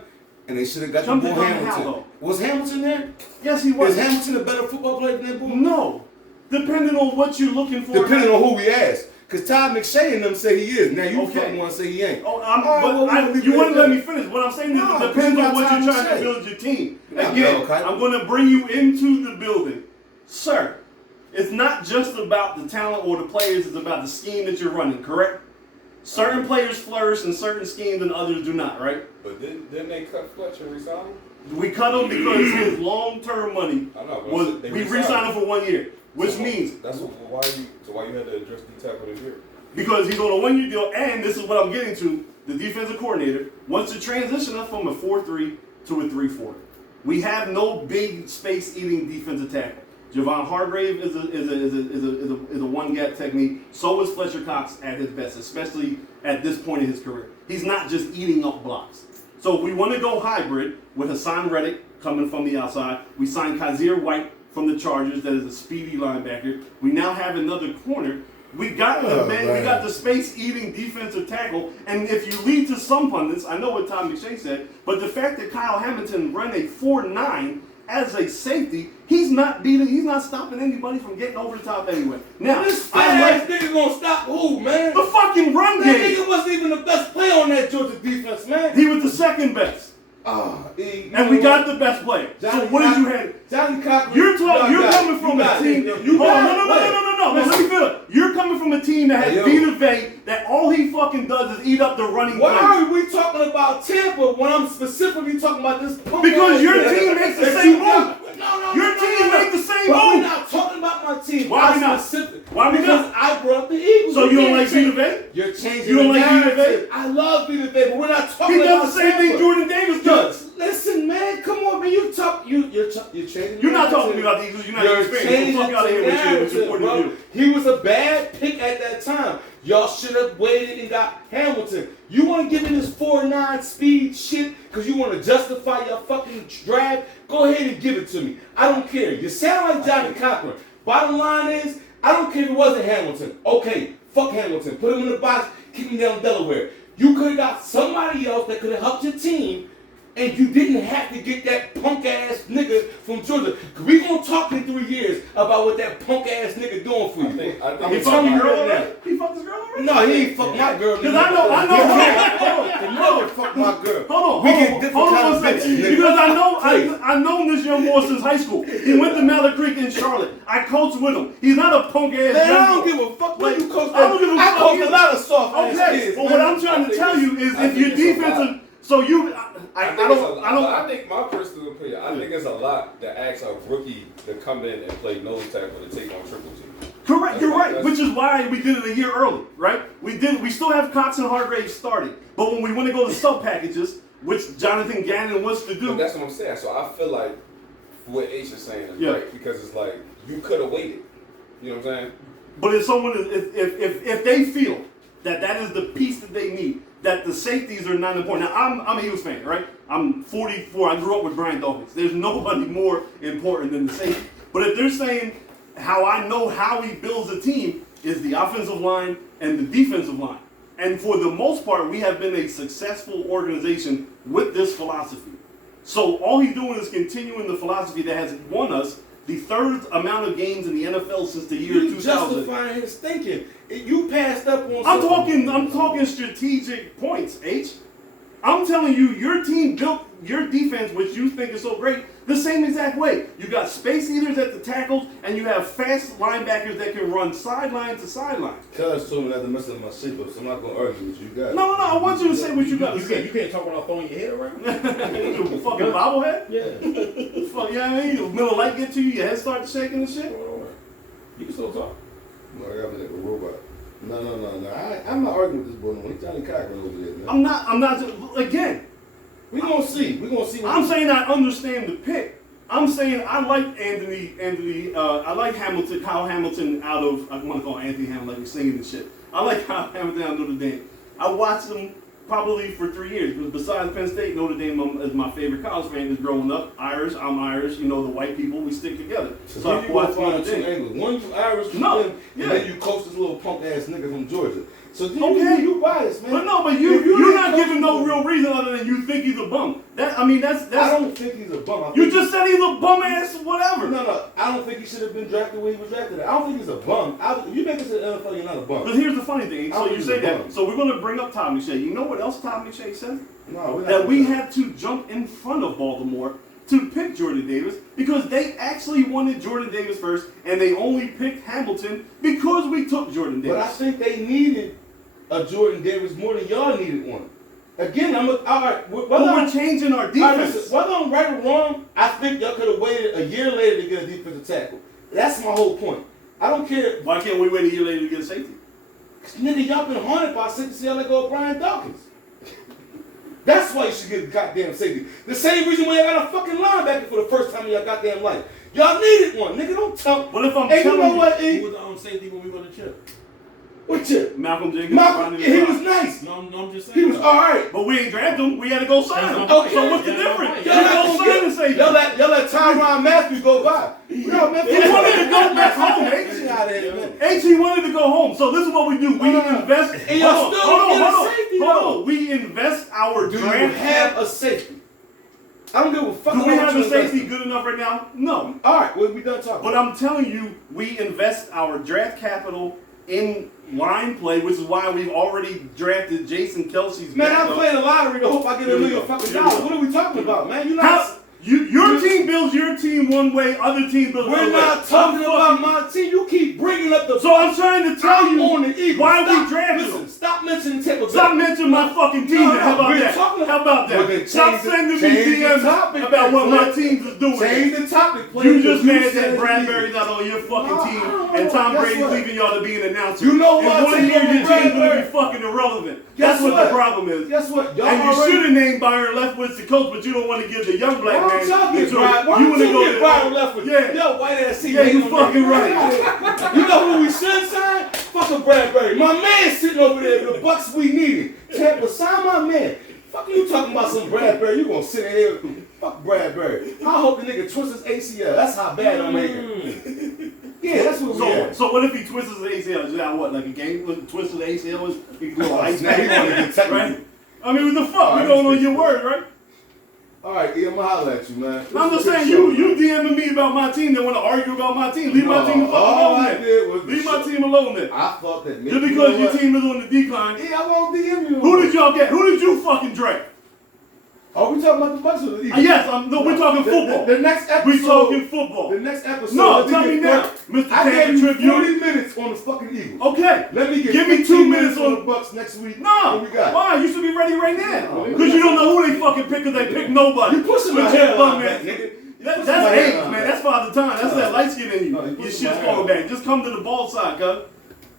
and they should have got the boy Hamilton. Was Hamilton there? Yes, he was. Is Hamilton a better football player than that boy? No. Depending on what you're looking for. Depending on who we ask. Because Todd McShay and them say he is. Now you Okay. fucking want to say he ain't. You wouldn't let me finish. What I'm saying is it depends on what you're trying to build your team. Again, I'm going to bring you into the building. Sir, it's not just about the talent or the players. It's about the scheme that you're running, correct? Certain players flourish in certain schemes and others do not, right? But didn't they cut Fletcher and resign him? We cut him because his long-term money was we re-signed him for 1 year, which means that's why you had to address the tackle this year. Because he's on a 1 year deal, and this is what I'm getting to. The defensive coordinator wants to transition us from a 4-3 to a 3-4. We have no big space-eating defensive tackle. Javon Hargrave is a one-gap technique. So is Fletcher Cox at his best, especially at this point in his career. He's not just eating up blocks. So we want to go hybrid with Hassan Reddick coming from the outside. We signed Kazir White from the Chargers, that is a speedy linebacker. We now have another corner. We got we got the space-eating defensive tackle, and if you lead to some pundits, I know what Tom McShay said, but the fact that Kyle Hamilton ran a 4.9 as a safety, he's not stopping anybody from getting over the top anyway. Now, this fat ass nigga gonna stop who, man? The fucking run That game. nigga wasn't even the best player on that Georgia defense, man. He was the second best. And we got the best player. So what did you have? Johnny Cochran. You're coming from a team. No. Let me feel it. You're coming from a team that has Vita Vey, that all he fucking does is eat up the running Why plays. are we talking about Tampa when I'm specifically talking about this? Because your team makes the same move. No. Your team makes the same But we're move. not talking about my team. Why we not? Why we Because not? I brought up the Eagles. So you don't like Vita Vey? You're changing You don't the like Vita narrative. Vey? I love Vita Vey, but we're not talking He about does the same thing Tampa. Jordan Davis does. Listen, man, come on, man. You're changing. You're not talking about the Eagles. You're not experienced. Fuck out of here with your point of view. He was a bad pick at that time. Y'all should have waited and got Hamilton. You want to give me this 4.9 speed shit because you want to justify your fucking draft? Go ahead and give it to me. I don't care. You sound like Johnny Cochran. Bottom line is, I don't care if it wasn't Hamilton. Okay, fuck Hamilton. Put him in the box. Keep him down Delaware. You could have got somebody else that could have helped your team, and you didn't have to get that punk ass nigga from Georgia. We gonna talk in 3 years about what that punk ass nigga doing for you. I think He fucked his girl already? He fucked his girl already? No, he ain't fuck my girl. Because I know. Hold on, fuck my girl. Hold on. We get different hold on kinds one of second. bitches, nigga. Because I've known this young boy since high school. He went to Mallard Creek in Charlotte. I coached with him. He's not a punk ass. Man, I don't give a fuck what you coach. I don't give a fuck. I coach a lot of soft ass Okay, kids. but what I'm trying to tell you is if your defensive, so you, I think my personal opinion, I think it's a lot that asks a rookie to come in and play nose tackle to take on triple T. Correct, you're right. Which is why we did it a year early, right? We still have Cox and Hargrave starting, but when we want to go to sub packages, which Jonathan Gannon wants to do, But that's what I'm saying. So I feel like what H is saying is right because it's like you could have waited. You know what I'm saying? But if they feel that is the piece that they need, that the safeties are not important. Now, I'm a Eagles fan, right? I'm 44. I grew up with Brian Dawkins. There's nobody more important than the safety. But if they're saying how I know how he builds a team is the offensive line and the defensive line. And for the most part, we have been a successful organization with this philosophy. So all he's doing is continuing the philosophy that has won us the third amount of games in the NFL since the year 2000. Justifying his thinking. You passed up on. I'm talking strategic points, H. I'm telling you, your team built your defense, which you think is so great, the same exact way. You got space eaters at the tackles, and you have fast linebackers that can run sideline to sideline. Cuz told me not to mess up my shape up, so I'm not gonna argue with you guys. No, I want you to say what you got to say. You can't talk without throwing your head around. You fucking bobblehead? Yeah. Fuck, you know what I mean? The middle light get to you, your head starts shaking and shit. You can still talk. No, I got like a robot. No. I'm not arguing with this boy no more. He's Johnny Cochran over there, man. I'm not, again. We gonna see. I'm saying I understand the pick. I'm saying I like Anthony. I like Hamilton. Kyle Hamilton out of. I want to call Anthony Hamilton like he's singing and shit. I like Kyle Hamilton out of Notre Dame. I watched him probably for 3 years. Because besides Penn State, Notre Dame is my favorite college fan. Is growing up Irish. I'm Irish. You know the white people. We stick together. So you want to find two angles. One, you Irish, no, and then you coach this little punk ass nigga from Georgia. So okay, you biased, man. But you're not giving no real reason other than you think he's a bum. That's. I don't think he's a bum. You just said he's a bum ass whatever. No. I don't think he should have been drafted where he was drafted. I don't think he's a bum. If you make it to the NFL, you're not a bum. But here's the funny thing. So you say that. So we're gonna bring up Todd McShay. You know what else Todd McShay said? No, that we had to jump in front of Baltimore to pick Jordan Davis because they actually wanted Jordan Davis first, and they only picked Hamilton because we took Jordan Davis. But I think they needed a Jordan Davis more than y'all needed one. Again, all right. We're changing our defense. Listen, whether I'm right or wrong, I think y'all could have waited a year later to get a defensive tackle. That's my whole point. I don't care. Why can't we wait a year later to get a safety? Nigga, y'all been haunted by safety. Y'all let go of Brian Dawkins. That's why you should get a goddamn safety. The same reason why y'all got a fucking linebacker for the first time in your goddamn life. Y'all needed one, nigga. Don't tell. Well, if I'm telling you know what, he was the safety when we won the chip. What chip? Malcolm Jenkins. He was nice. No, I'm just saying. He was all right. But we ain't drafted him. We had to go sign him. Okay. So what's the difference? Y'all let Tyron Matthew go by. No, man, he wanted to go back home, H. He wanted to go home. So this is what we do. We invest. And y'all still get a safety. Hold on. We invest our draft. Do you have a safety? I don't give a fuck. Do we have a safety good enough right now? No. All right, well, we done talking. But I'm telling you, we invest our draft capital in line play, which is why we've already drafted Jason Kelsey's. Man, I'm playing the lottery to hope I get $1 million fucking dollars. What are we talking about, man? You not. Your team builds your team one way, other team builds We're not talking about my team. You keep bringing up the. So I'm trying to tell you on the Eagles. Why we drafted them. Stop mentioning Tampa Bay. Stop mentioning my fucking team. How about that? How about that? Stop sending me DMs about what my teams is doing. Change the topic, please. You just mad that Bradbury's not on your fucking team and Tom Brady's leaving y'all to be an announcer. You know what? In 1 year, your team's gonna be fucking irrelevant. That's what the problem is. Guess what? And you should have named Byron Leftwich the coach, but you don't want to give the young black man. Why don't you get Byron Leftwich? Yeah. Yo, white ass team. Yeah, you fucking right. You know who we should sign? Fucking Bradbury. My man sitting over there with the bucks we needed. Tampa, sign my man. Fuck you talking about some Bradbury? You gonna sit in here? Fuck Bradbury. I hope the nigga twists his ACL. That's how bad I'm making. Yeah, that's what we are. So what if he twists his ACL? Is that what, like a game with twists his ACL? He can go ice now he want to get technical. Right? I mean, what the fuck? We going on your word, right? All right, yeah, I'm gonna holler at you, man. I'm just saying, you DMing me about my team. They want to argue about my team. Leave my team the fuck alone then. Leave my team alone then. I thought that just because your team is on the decline. Yeah, I won't DM you. Who did y'all get? Who did you fucking draft? Are we talking about the Bucks or the Eagles? Yes, we're talking football. The next episode. We're talking football. The next episode. No, tell me now, Mr. I gave you 40 Tribune. minutes on the fucking Eagles. Okay. Let me give me 2 minutes on the Bucks next week. No. What we got? Why? You should be ready right now. Because you don't know who they fucking pick because they pick nobody. You pushing my head out, nigga. That's age, man. That's Father Time. That's that light skin in you. Your shit's falling back. Just come to the ball side, cuz.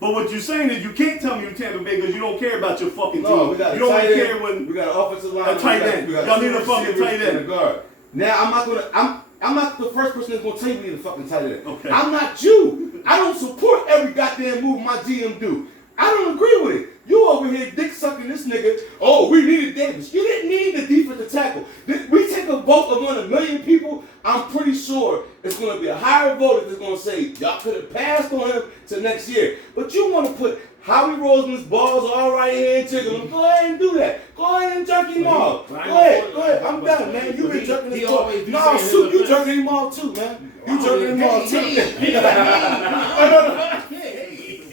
But what you're saying is you can't tell me you're Tampa Bay because you don't care about your fucking team. No, we got you don't care when we got an offensive line. A tight end. Y'all need a fucking tight end. Guard. Now I'm not gonna. I'm not the first person that's gonna tell you we need a fucking tight end. Okay. I'm not you. I don't support every goddamn move my GM do. I don't agree with it. You over here dick sucking this nigga. Oh, we needed Davis. You didn't need the defensive tackle. We take a vote among 1 million people. I'm pretty sure it's going to be a higher vote that's going to say y'all could have passed on him to next year. But you want to put Howie Roseman's balls all right here and tickle him. Go ahead and do that. Go ahead and jerk him off. Go ahead. I'm done, man. You been jerking his ball. No, Soup, you jerking him off too, man. You jerking him off too.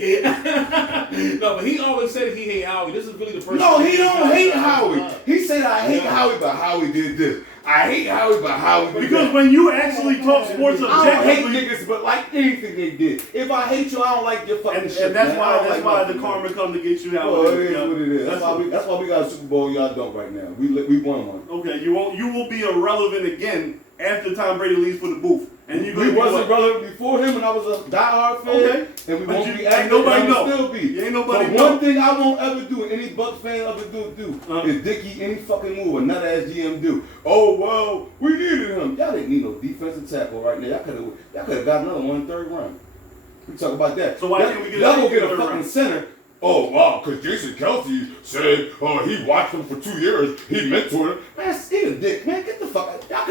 No, but he always said he hate Howie. This is really the first. No, he don't hate Howie. He said I hate Howie, but Howie did this. I hate Howie, but Howie did Because that. when you actually talk sports I don't hate objectively, niggas, but like anything they did. If I hate you, I don't like your fucking shit. and that's man. why I don't why like the karma come to get you how Well, it it is. is what it is. That's why we got a Super Bowl. Y'all don't right now. We won one. Okay, you will be irrelevant again after Tom Brady leaves for the booth. And you We wasn't brother before him when I was a diehard fan. Okay. And we But won't you- be ain't acting. nobody and know. we'll still be. Ain't nobody but know. one thing I won't ever do, and any Bucks fan ever do is dicky any fucking move a nut ass GM do. Oh well, we needed him. Y'all didn't need no defensive tackle right now. Y'all could have got another one in the 3rd round. We talk about that. So why can't we get y'all a go get a third fucking round? center? Oh wow, because Jason Kelsey said he watched him for 2 years. He mentored him. Man, eat a dick, man. Get the fuck out.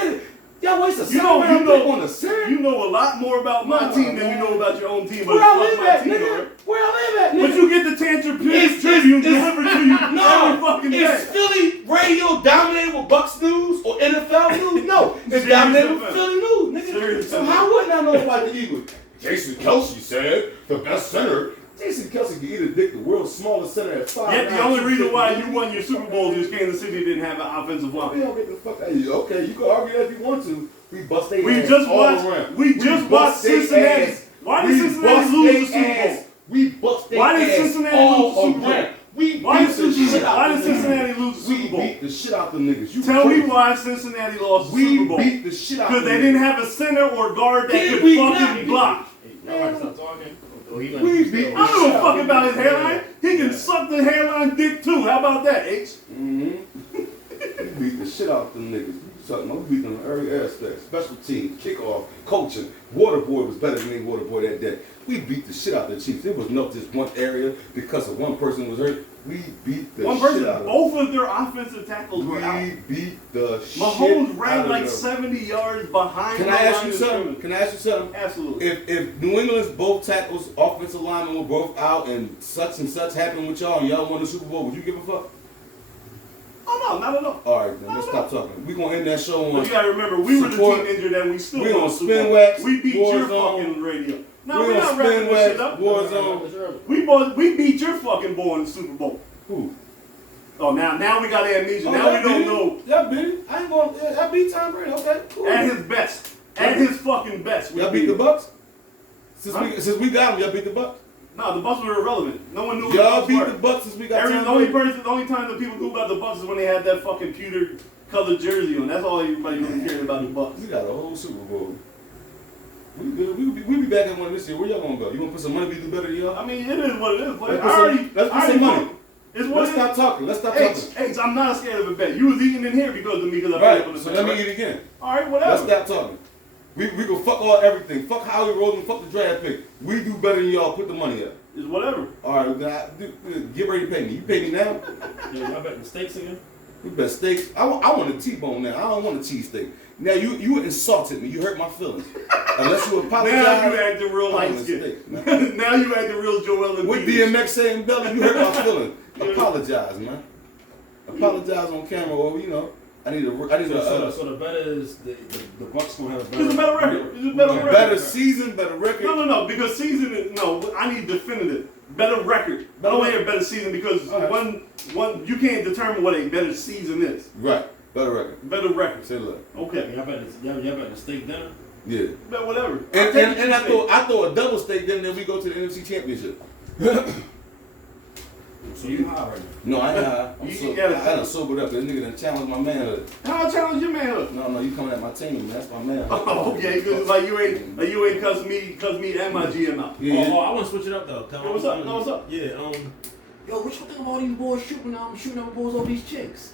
Y'all wasted a 7th round pick on the center. You know a lot more about my No, team than man. you know about your own team. But Where I fuck live my at, team, nigga? alright? Where I live at, nigga? But you get the tantrum It's- tribute it's- delivered to you every fucking Is day. Philly radio dominated with Bucks news or NFL news? No, it's Serious dominated with FM. Philly news, nigga. Serious So FM. how wouldn't I know about the Eagles? Jason Kelsey said the best center. Jason Kelsey can eat a dick, the world's smallest center at 5'9". Yet the only reason why you won your Super Bowl is Kansas City didn't have an offensive We line. don't get the fuck out of here. Okay, you can argue that if you want to. We bust their We ass just all watched. around. We just watched bust they Cincinnati. ass. Why did We Cincinnati bust lose the they Super ass. Bowl? We bust their Why did ass Cincinnati all lose the Super Bowl? around. We Why beat did the shit out Why the did niggas. Cincinnati lose the We Super Bowl? beat the shit out the niggas. You Tell me crazy. why Cincinnati lost the We Super Bowl. beat the shit out Because the they niggas. didn't have a center or guard that Did could we fucking not? block. Y'all stop talking. Oh, he let We me beat- still- I don't give a fuck about his hairline. He can suck the hairline dick too. How about that, H? We beat the shit out them niggas. We beat them in every aspect. Special teams, kickoff, coaching. Waterboy was better than any Waterboy that day. We beat the shit out the Chiefs. It was not just one area because of one person was hurt. We beat the One shit person, out of them. both of their offensive tackles were out. We beat the shit Mahomes out ran of like them. 70 yards behind. Can the I ask line you of something? scrimmage. Can I ask you something? Absolutely. If New England's both tackles, offensive linemen were both out, and such happened with y'all, and y'all won the Super Bowl, would you give a fuck? Oh no, not at all. All right, then let's stop talking. We gonna end that show on. But you gotta remember, we were the Support. team injured and we still We won on the Super Spin Bowl. Wax, We beat your Warzone. fucking radio. No, We we're on not wrapping Spin this Wax, shit up. Warzone. We beat your fucking boy in the Super Bowl. Who? Oh, now we got amnesia. Oh, now y'all we don't beat know. him? Y'all beat him. I ain't gonna. I beat Tom Brady. Okay, cool. At his best. At his fucking best. Y'all beat the Bucks. Huh? Since we got him, y'all beat the Bucks. No, the Bucks were irrelevant. No one knew who Y'all the beat Bucks the were. Bucks since we got Tom The only Brady. time that people knew about the Bucks is when they had that fucking pewter colored jersey on. That's all everybody really cared about the Bucks. We got a whole Super Bowl. We good. We be back in one this year. Where y'all gonna go? You gonna put some money? We do better than y'all. I mean, it is what it is. Like, Let's put some money. It's what Let's it stop is. talking. Let's stop Hey, talking. I'm not scared of a bet. You was eating in here because of me, because I paid Right. for the So bet, let me right? eat again. All right, whatever. Let's stop talking. We go fuck everything. Fuck Howie Roseman. Fuck the draft pick. We do better than y'all. Put the money up. It's whatever. All right, get ready to pay me. You pay me now. Yeah, y'all betting steaks again? We bet steaks. I want a T-bone now. I don't want a cheesesteak. Now you insulted me. You hurt my feelings. Unless you apologize. Now you acting real I light want a skin. steak, man. Now you acting real Joel and With Beavis. DMX saying Belly, you hurt my feelings. Apologize, man. Apologize on camera, or I need a So the bet is the Bucks gonna have a It's a better record. It's a better record. better season, better record. No, because season is, I need definitive. Better record. I don't want to hear better season because one you can't determine what a better season is. Right, better record. Better record. Say look. Okay. y'all betting steak dinner? Yeah. But whatever. And I throw a double steak, then we go to the NFC Championship. So you high right now? No, I ain't high. I done sobered up. This nigga done challenged my manhood. How I challenge your manhood? No, you coming at my team, man. That's my man. Oh, okay, because like you ain't cuss me and my GM out. Yeah. Oh, I want to switch it up though. Yo, what's up? No, what's up? Yeah. Yo, what you think about all these boys shooting up boys over these chicks?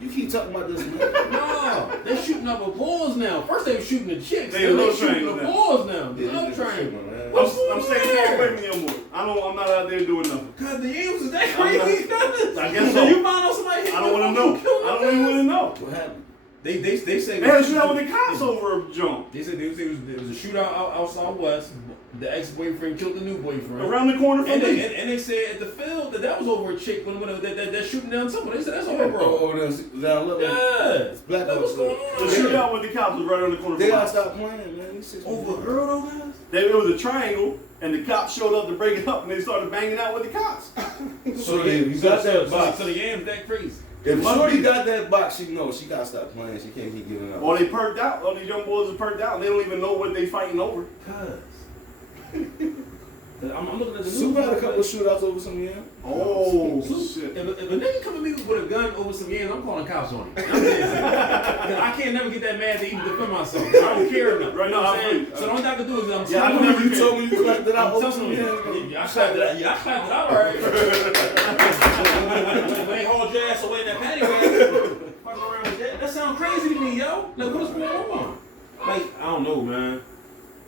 You keep talking about this, man. No, they're shooting up with boys now. First they were shooting the chicks, They then they love shooting the triangles boys now. Yeah, Love this triangle. shit, man. I'm staying far away from you more. I'm not out there doing nothing. God, the Eagles is that crazy? I guess so. You find out somebody hit I don't want to know. I don't even want to know. What happened? They say They had a shootout with the cops over John. They said it was a shootout outside west. The ex-boyfriend killed the new boyfriend. Around the corner from And me. they said at the field that was over a chick when that shooting down someone. They said that's over, bro. Oh, that's down low. Yeah. It's black That was folks. going on. The shootout with the cops was right around the corner They from gotta us. stop playing, man. These shit's Over a girl though, guys? It was a triangle, and the cops showed up to break it up, and they started banging out with the cops. So you got that box. So the game's that crazy. If Shorty got that box, she knows she gotta stop playing. She can't keep giving up. Or they perked out. All these young boys are perked out. They don't even know what they fighting over. I'm looking at the Super had a couple of news. shootouts over some years. Oh, If shit. a nigga come at me with a gun over some yams, I'm calling cops on him. I'm dead serious. 'Cause I can't never get that mad to even defend myself. I don't care enough. Right, You know no, what I'm I saying? feel you. So the only thing I can do is I'm Yeah, I telling know you. You told me you clapped it out I'm over some telling years. you. I slapped it out. Yeah, I slapped it out alright. When they hauled your ass away in that patio, fucking around with that. That sounds crazy to me, yo. Like, what's going on? Like, I don't know, man.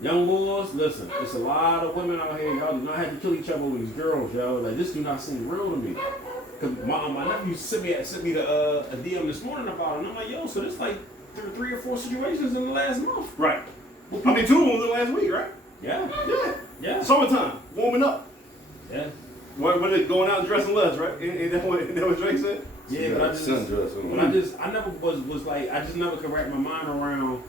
Young boys, listen, it's a lot of women out here, y'all do not have to kill each other with these girls, yo. Like, this do not seem real to me. Cause my nephew sent me a DM this morning about it, and I'm like, yo, so there's like three or four situations in the last month. Right. I mean, 2 of them was last week, right? Yeah, Yeah. yeah, Summertime, warming up. yeah. When they going out and dressing less, right? Ain't that what Drake said? Yeah, but I just, Sundress. I never was like, I just never could wrap my mind around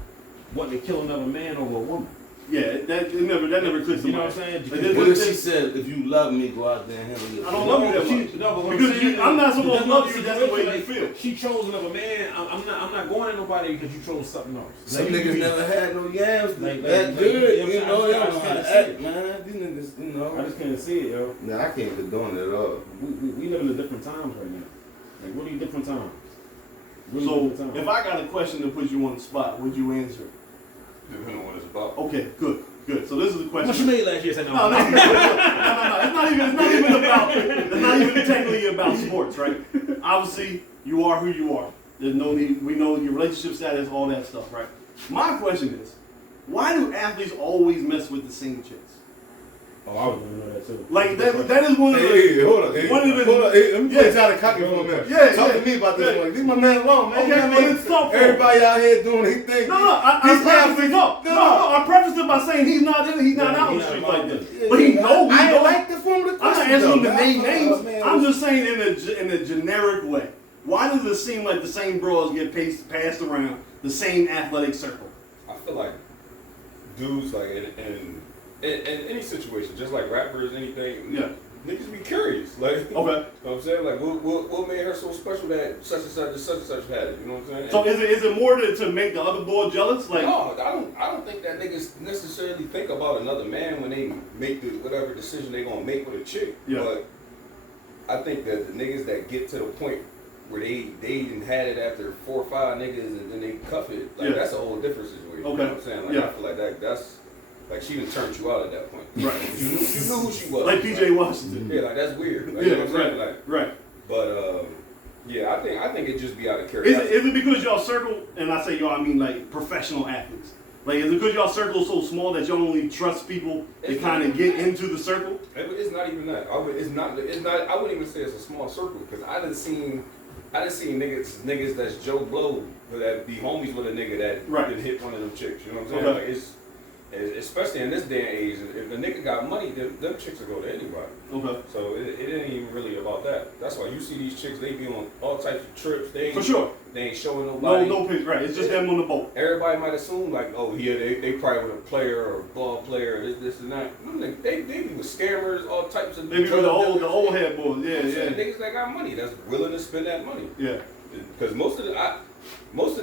what to kill another man over a woman. Yeah, that never clicked to You know my what I'm saying? Like, this- What if this- she said, if you love me, go out there and handle your I don't love you that much. No, but what I'm Because saying I'm not is, supposed to love you, that's that's the way you like, feel. She chose another man. I'm not going at nobody because you chose something else. Some Like, you- niggas you- never had no yams Like, that like, good. you know You what know, I'm they saying? don't know how I to just act, man. These niggas, you I know. just can't see it, yo. Nah, I can't condone it at all. We live in different times right now. Like really different times. Really So, different times. if I got a question to put you on the spot, would you answer? Depending on what it's about. Okay, good. So this is the question. How much you made last year? Say no. No. It's not even technically about sports, right? Obviously, you are who you are. There's no need. We know your relationship status, all that stuff, right? My question is, why do athletes always mess with the same chicks? Oh, I was gonna know that too. Like that is one of the. Hey, hold on. Hey, One of the- hold on. Hey, let me Yeah. play Johnny Cocky for a minute. Yeah, Talk yeah. to me about this Yeah. one. Leave my man alone, man. Okay, You know what I well, mean? it's tough for Everybody out here doing his thing. No, I He's prefaced it. No, No. I prefaced it by saying he's not out in He's the not streets about like this. this. But he knows. I ain't like the form of the I'm not question. asking him though. to name names. Man, I'm just saying in a generic way. Why does it seem like the same bros get passed around the same athletic circle? I feel like dudes like in any situation, just like rappers, anything. Yeah. Niggas be curious, like. Okay. You know what I'm saying? Like, what made her so special that such and such had it? You know what I'm saying? So is it more to make the other boy jealous? Like, No, I don't think that niggas necessarily think about another man when they make whatever decision they gonna make with a chick. Yeah. But I think that the niggas that get to the point where they even had it after 4 or 5 niggas and then they cuff it, like Yeah. that's a whole different situation. Okay. You know what I'm saying? Like Yeah. I feel like that's like she done turned you out at that point. Right. You knew who she was. like PJ Washington. Yeah, like that's weird. Like, Yeah, you know what I'm saying? right. Like, Right. but yeah, I think it just be out of Is curiosity. it because y'all circle, and I say y'all, I mean like professional athletes. Like, is it because y'all circle so small that y'all only trust people that It's kind not of get even into the circle? It's not even that. It's not. I wouldn't even say it's a small circle because I done seen niggas that's Joe Blow that be homies with a nigga that Right. did hit one of them chicks. You know what I'm saying? Okay. Like especially in this day and age, if a nigga got money, them chicks will go to anybody. Okay. So it ain't even really about that. That's why you see these chicks. They be on all types of trips. They ain't, For sure. They ain't showing nobody. No picture. Right. It's just them on the boat. Everybody might assume like, oh yeah, they probably with a player or a ball player, this and that. Them niggas, they be with scammers, all types of. Maybe with drug the dealers. old head boys. Yeah, yeah. Niggas that got money that's willing to spend that money. Yeah. Because most of the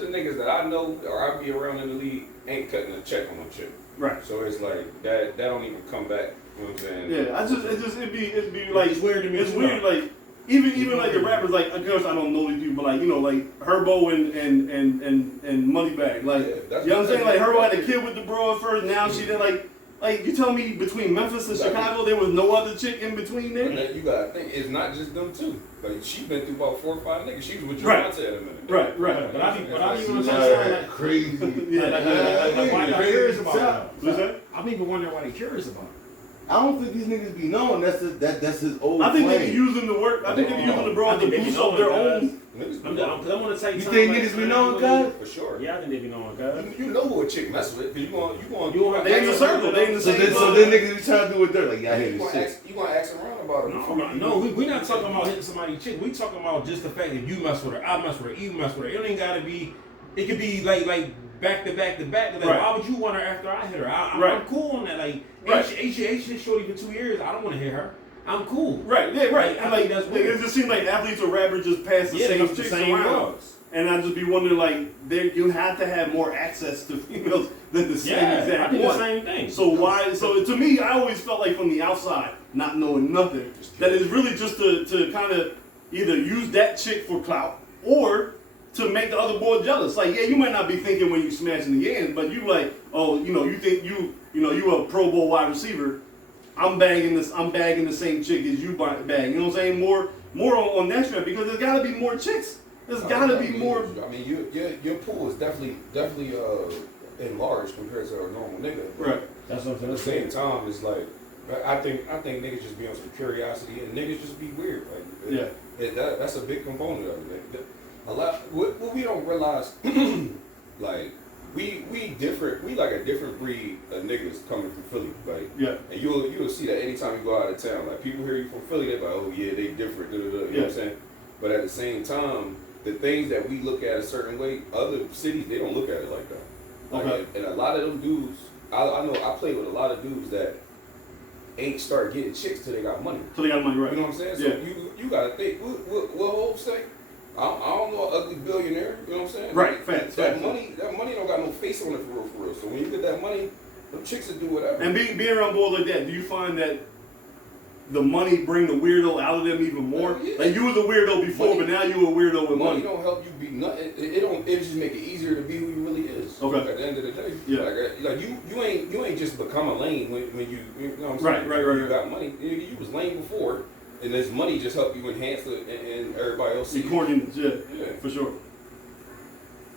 niggas that I know or I be around in the league ain't cutting a check on them shit. Right. So it's like that don't even come back. You know what I'm saying? Yeah. It'd be like It's weird to me It's as weird. well. Like even like the rappers. Like of course I don't know these people, but like like Herbo and Moneybagg. Like Yeah, that's- you know what I'm saying? Like Herbo had a kid with the bro at first. Now she did like Like, you tell me between Memphis and Chicago, there was no other chick in between there? And then you gotta think, it's not just them two. Like, she's been through about 4 or 5 niggas. She was with Right. Javante in a minute. Right. But I think you That's like crazy. like why y'all curious about that? What's that? I'm even wondering why they curious about it. I don't think these niggas be knowing that's his old. I think they flame. be using the work. I think they be using the I broad to think they be boost up knowing, their guys. own. Cause I want to take You time. think like, niggas be knowing, guys? For sure. Yeah, I think they be knowing, guys. You know who a chick mess with, cause you want They in the circle. They in the So same. then niggas be trying to do what they're like. Yeah, I hear you this gonna shit. ask around about it. No, we not talking about hitting somebody's chick. We talking about just the fact that you mess with her, I mess with her, you mess with her. It ain't gotta be. It could be like back to back to back. Like, Right. why would you want her after I hit her? I'm Right. cool on that. Like, Right. H shorty for 2 years. I don't want to hit her. I'm cool. Right. Yeah. Right. I And like, think that's weird. it just seems like athletes or rappers just pass the Yeah, they same got the chicks same around. drugs. And I just be wondering, like, you have to have more access to females than the same Yeah, I exact think one. the same thing. So why? So to me, I always felt like from the outside, not knowing nothing, that it's really just to kind of either use that chick for clout or to make the other boy jealous. Like, yeah, you might not be thinking when you smashing the ends, but you like, oh, you think you a Pro Bowl wide receiver. I'm bagging the same chick as you bag. You know what I'm saying? More on that strap because there's got to be more chicks. There's got to be more. I mean, your pool is definitely enlarged compared to a normal nigga. Right. That's what I'm At the saying. same time, it's like I think niggas just be on some curiosity and niggas just be weird. Like that's a big component of it. A lot what we don't realize, like we different. We like a different breed of niggas coming from Philly. Like Yeah. and you'll see that anytime you go out of town. Like people hear you from Philly, they're like, oh yeah, they different. You know what I'm saying? But at the same time, the things that we look at a certain way, other cities they don't look at it like that. Like, Okay. and a lot of them dudes, I know I play with a lot of dudes that ain't start getting chicks till they got money. So they got money, right? You know what I'm saying? So Yeah. you gotta think. What Hope say? I don't know an ugly billionaire. You know what I'm saying? Right. Facts. That money don't got no face on it for real. So when you get that money, them chicks will do whatever. And being around boys like that, do you find that the money bring the weirdo out of them even more? Yeah. Like you was a weirdo before, Money- but now you a weirdo with money money. don't help you be nothing. It just make it easier to be who you really is. Okay. At the end of the day. Yeah. Like you ain't just become a lame when you know what I'm saying. Right. You got money. You was lame before, and this money just helped you enhance it, and everybody else see. The corniness, yeah, Yeah. for sure.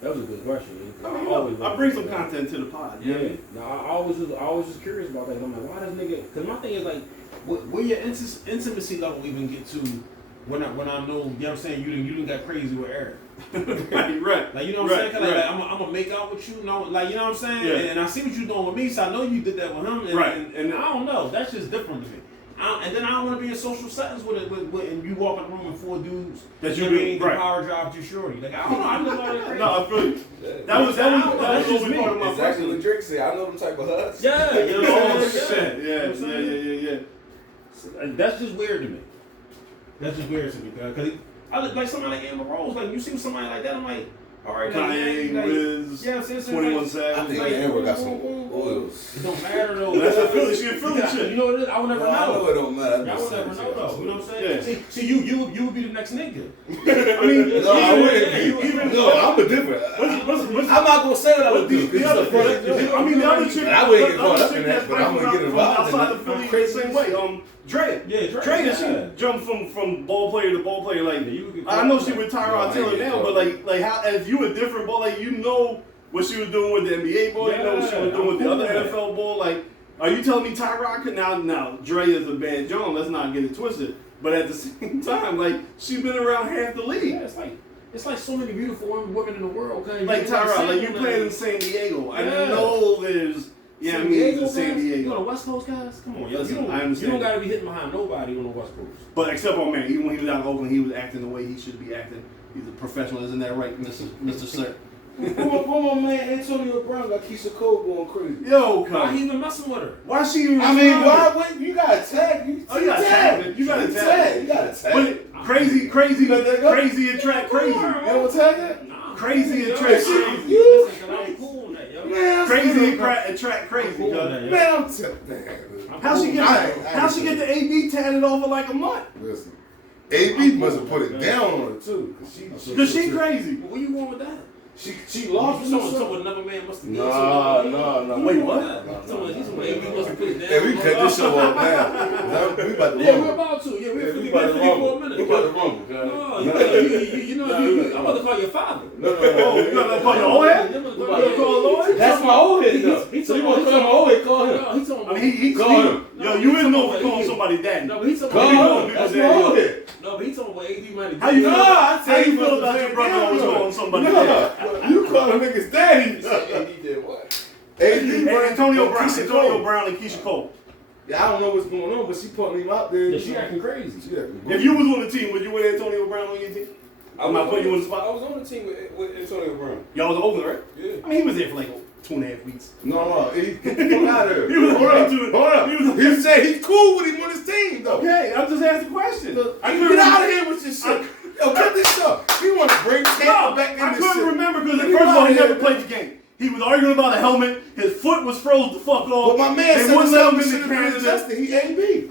That was a good question. I bring some content to the pod. Yeah. No, I always was curious about that. I'm like, why does nigga? Because my thing is like, where your intimacy level even get to when I know, you know what I'm saying, you didn't got crazy with Eric. right. Like, you know what I'm saying? Cause like, I'm gonna make out with you, like, you know what I'm saying? Yeah. And I see what you doing with me, so I know you did that with him. And, Right. And I don't know. That's just different to me. And then I don't want to be in social settings with and you walk in the room with 4 dudes That you you do, ain't right. power drive to shorty. Like, I don't know. I'm just all that crazy. No, I feel you. Yeah. That was that's always just me. part of my Exactly personal. what Drake said. I know them type of hugs. Yeah, you know what I'm Oh saying? shit! You know what I'm saying? Yeah. And that's just weird to me. That's just weird to me, cause I look like somebody like Amber Rose. Like you see somebody like that, I'm like, all right, Kanye, like, Wiz, yeah, I'm saying, 21 I Savage. think Like, Amber got boom, some boom, boom. oils. It don't matter though. That's a Philly. She a Philly chick. You know what it is? I would never Well, I know know. it don't matter. Y'all would never know though. You know what I'm saying? Yeah. See, you would be the next nigga. I mean, No, I wouldn't be. even No, I'm a different. what's I'm not gonna say what I would do. the other chick? I mean, the other chick. And I wouldn't get the caught other up in chick that, that's but I'm gonna breaking get out involved from in outside that. the Philly the same way. Dre. Yeah, Drake. Dre, yeah. she jumped from ball player to ball player. Like Yeah, you would get I know caught she up. with No, I Tyrod ain't Taylor get now, caught but up. like how if you a different ball, like you know what she was doing with the NBA ball, you know what she was doing with the other NFL ball. Like, are you telling me Tyrod could now Dre is a bad John? Let's not get it twisted. But at the same time, like she's been around half the league. Yeah, it's like so many beautiful women in the world. Like Tyrod, like you playing in San Diego. I know there's San I mean Diego it's San guys? You Diego. on the West Coast guys? Come on, yo. Listen, You I understand. don't gotta be hitting behind nobody on the West Coast. But except for man, even when he was out in Oakland, he was acting the way he should be acting. He's a professional, isn't that right, Mr. Sir? Come on, man. Antonio Brown got Keisha Cole going crazy. Yo, Why he come. even messing with her? Why she even? I mean, responded? why? Wait, you got to tag. Oh, you gotta tag it. You gotta tag it. You got to tag. But crazy attract crazy. You don't tag it? Nah, Crazy yo, attract yo, crazy. You- listen, 'cause I'm cool on that, yo. Man, Crazy attract crazy. Cool on cuz. that, yo. Man, I'm telling. How she get? I How she get the AB tatted off for like a month? Listen, AB must have put it down on her too, Cause she crazy. Where you going with that? She lost with Someone another man must have did No. Wait, what? Someone must have put it down. Hey, we cut this show off now. We about to Yeah, we're rumble. about to. Yeah, we're We about about to to for a rumble. minute. We about to rumble, guys. No, I'm about to call your father. Oh, you gonna call your old head? I'm You about gonna call a lawyer? That's my old head, though. He So you told want me- to call my old head? Call him. No, he told me. I mean, he Call him. yo, you didn't know if calling somebody daddy. No, but he told me. Call him. That's my old head. No, but he told me what AD might have How you No, feel? I How said you he feel was about a your bad brother always boy. calling somebody No, daddy? you calling niggas daddy. AD did what? And Antonio Brown, Keisha Antonio Cole. Brown, and Keisha Cole. Yeah, I don't know what's going on, but she putting him out there. Yeah, she acting crazy. She acting If you was on the team, would you want Antonio Brown on your team? I'm not putting you on the I spot. was on the team with Antonio Brown. Y'all was Oakland, right? Yeah. I mean, he was there for like 2.5 weeks. No, he get the fuck out of here. He was Hold right up, to it. hold up. He was- He said he's cool with him on his team, though. Okay, I'm just asking questions. I couldn't Get out remember- of here with your shit. Yo, cut this up. He want to bring Tampa No, back in I this couldn't shit. remember because Get first of all, he out of never here, played the game. He was arguing about a helmet. His foot was froze the fuck off. But my man They said wouldn't let him something into should have been Canada. adjusted. He AB.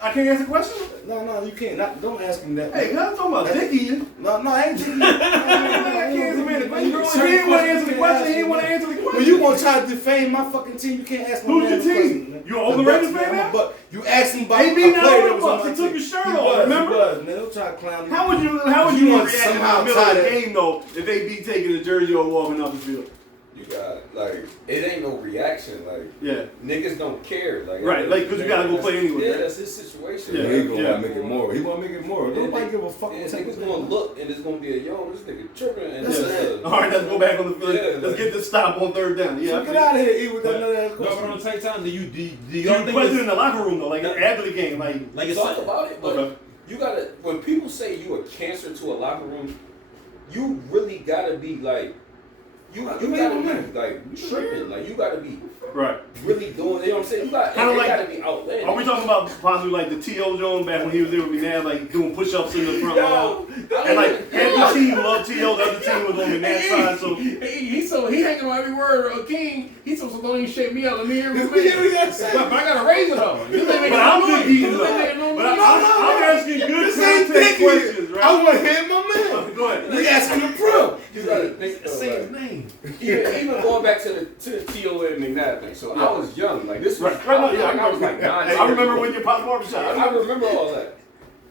I can't answer the question. No, you can't. Don't ask him that. Hey, I'm talking about dick eating. No, I ain't doing I can't answer the question. He didn't want to answer the question. He didn't want to answer the question. Well, you gonna try to defame my fucking team? You can't ask my Who's man your a team? question. You an Oakland Raiders fan now? But you asked him about AB a not player on that the was on Bucks. my He took team. his shirt He off, was, remember? He was. Man, don't try to clown me. How would you You react in want the somehow middle of tie the that- game though if they be taking a jersey or walking off the field? You got like it ain't no reaction. Like Yeah. niggas don't care. Like Right, like, 'cause you gotta go play anyway, Yeah, right? that's his situation. Yeah, Yeah, Like, he gonna yeah. make it more. He wanna make it more. Yeah, Nobody they- give a fuck. Yeah, what's niggas happening. gonna look and it's gonna be a yo, this nigga tripping and That's that's it. All right, let's go back on the field. Yeah, Let's like- get this stop on third down. Yeah. So get out of here, E, with that But, nut ass no, but on question. the same time, do You y'all think question in it's, the locker room though, like after the game, like like it's talk about it, but Okay. you gotta when people say you a cancer to a locker room, you really gotta be like you gotta be like tripping. Like you gotta be right. really doing, you know what I'm saying? You got Kinda it like- gotta be outlandish. Are we talking about possibly like the T.O. Jones back when he was there with me now, like doing push-ups in the front Yo, lawn? I And like don't half the team loved T.O., the other team was on the that side, so He hanging on every word of King. He told me, don't even shake me up. Let me hear This him. nigga really got to say. But I gotta raise it up. This ain't making but I'm no just noise. eating This though. ain't making no But noise. I'm asking good This ain't context dicky. questions, right? I want to hear my man. Go ahead. We asking the pro. You gotta think though, Say his like, name. even going back to the T.O. and McNabb thing. So I was young. Like this was Right, no, yeah, I was like 9 I remember when you popped barbershop. I remember all that.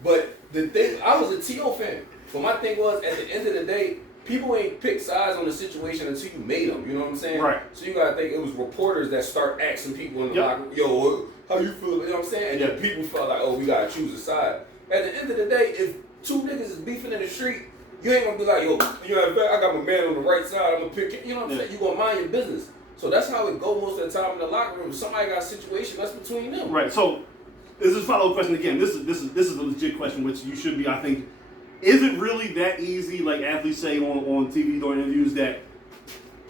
But the thing, I was a T.O. fan. But my thing was, at the end of the day, people ain't pick sides on the situation until you made them. You know what I'm saying? Right. So you gotta think it was reporters that start asking people in the Yep. locker room, yo, how you feel? You know what I'm saying? And then people felt like, oh, we gotta choose a side. At the end of the day, if two niggas is beefing in the street, you ain't gonna be like, yo, you know, I got my man on the right side, I'm gonna pick it. You know what I'm saying? You gonna mind your business. So that's how it go most of the time in the locker room. If somebody got a situation, that's between them. Right. So this is a follow-up question again. This is a legit question, which you should be. I think. Is it really that easy, like athletes say on TV during interviews, that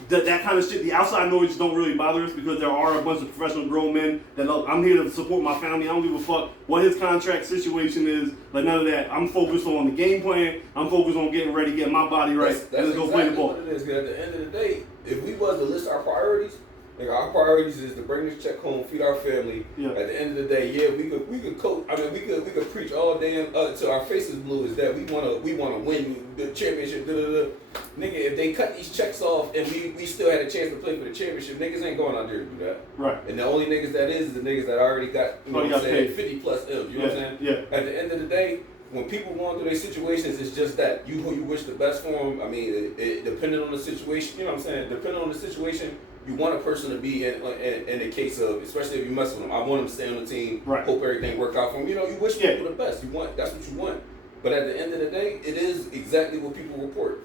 kind of shit, the outside noise don't really bother us because there are a bunch of professional grown men that I'm here to support my family. I don't give a fuck what his contract situation is. Like none of that. I'm focused on the game plan. I'm focused on getting ready, getting my body right, That's and let's go exactly play the ball. what it is. 'Cause at the end of the day, if we was to list our priorities, like our priorities is to bring this check home, feed our family. Yeah. At the end of the day, yeah, we could coach. I mean, we could preach all day till our faces blue. Is that we wanna win the championship? Nigga, if they cut these checks off and we still had a chance to play for the championship, niggas ain't going out there to do that. Right. And the only niggas that is the niggas that already got, you know Oh, what you I'm got saying, paid. 50 plus M's. You know what I'm saying? Yeah. At the end of the day, when people going through their situations, it's just that you wish the best for them. I mean, it depending on the situation, you know what I'm saying? Depending on the situation, you want a person to be in the case of, especially if you mess with them. I want them to stay on the team. Right. Hope everything work out for them. You know, you wish Yeah. people the best. That's what you want. But at the end of the day, it is exactly what people report.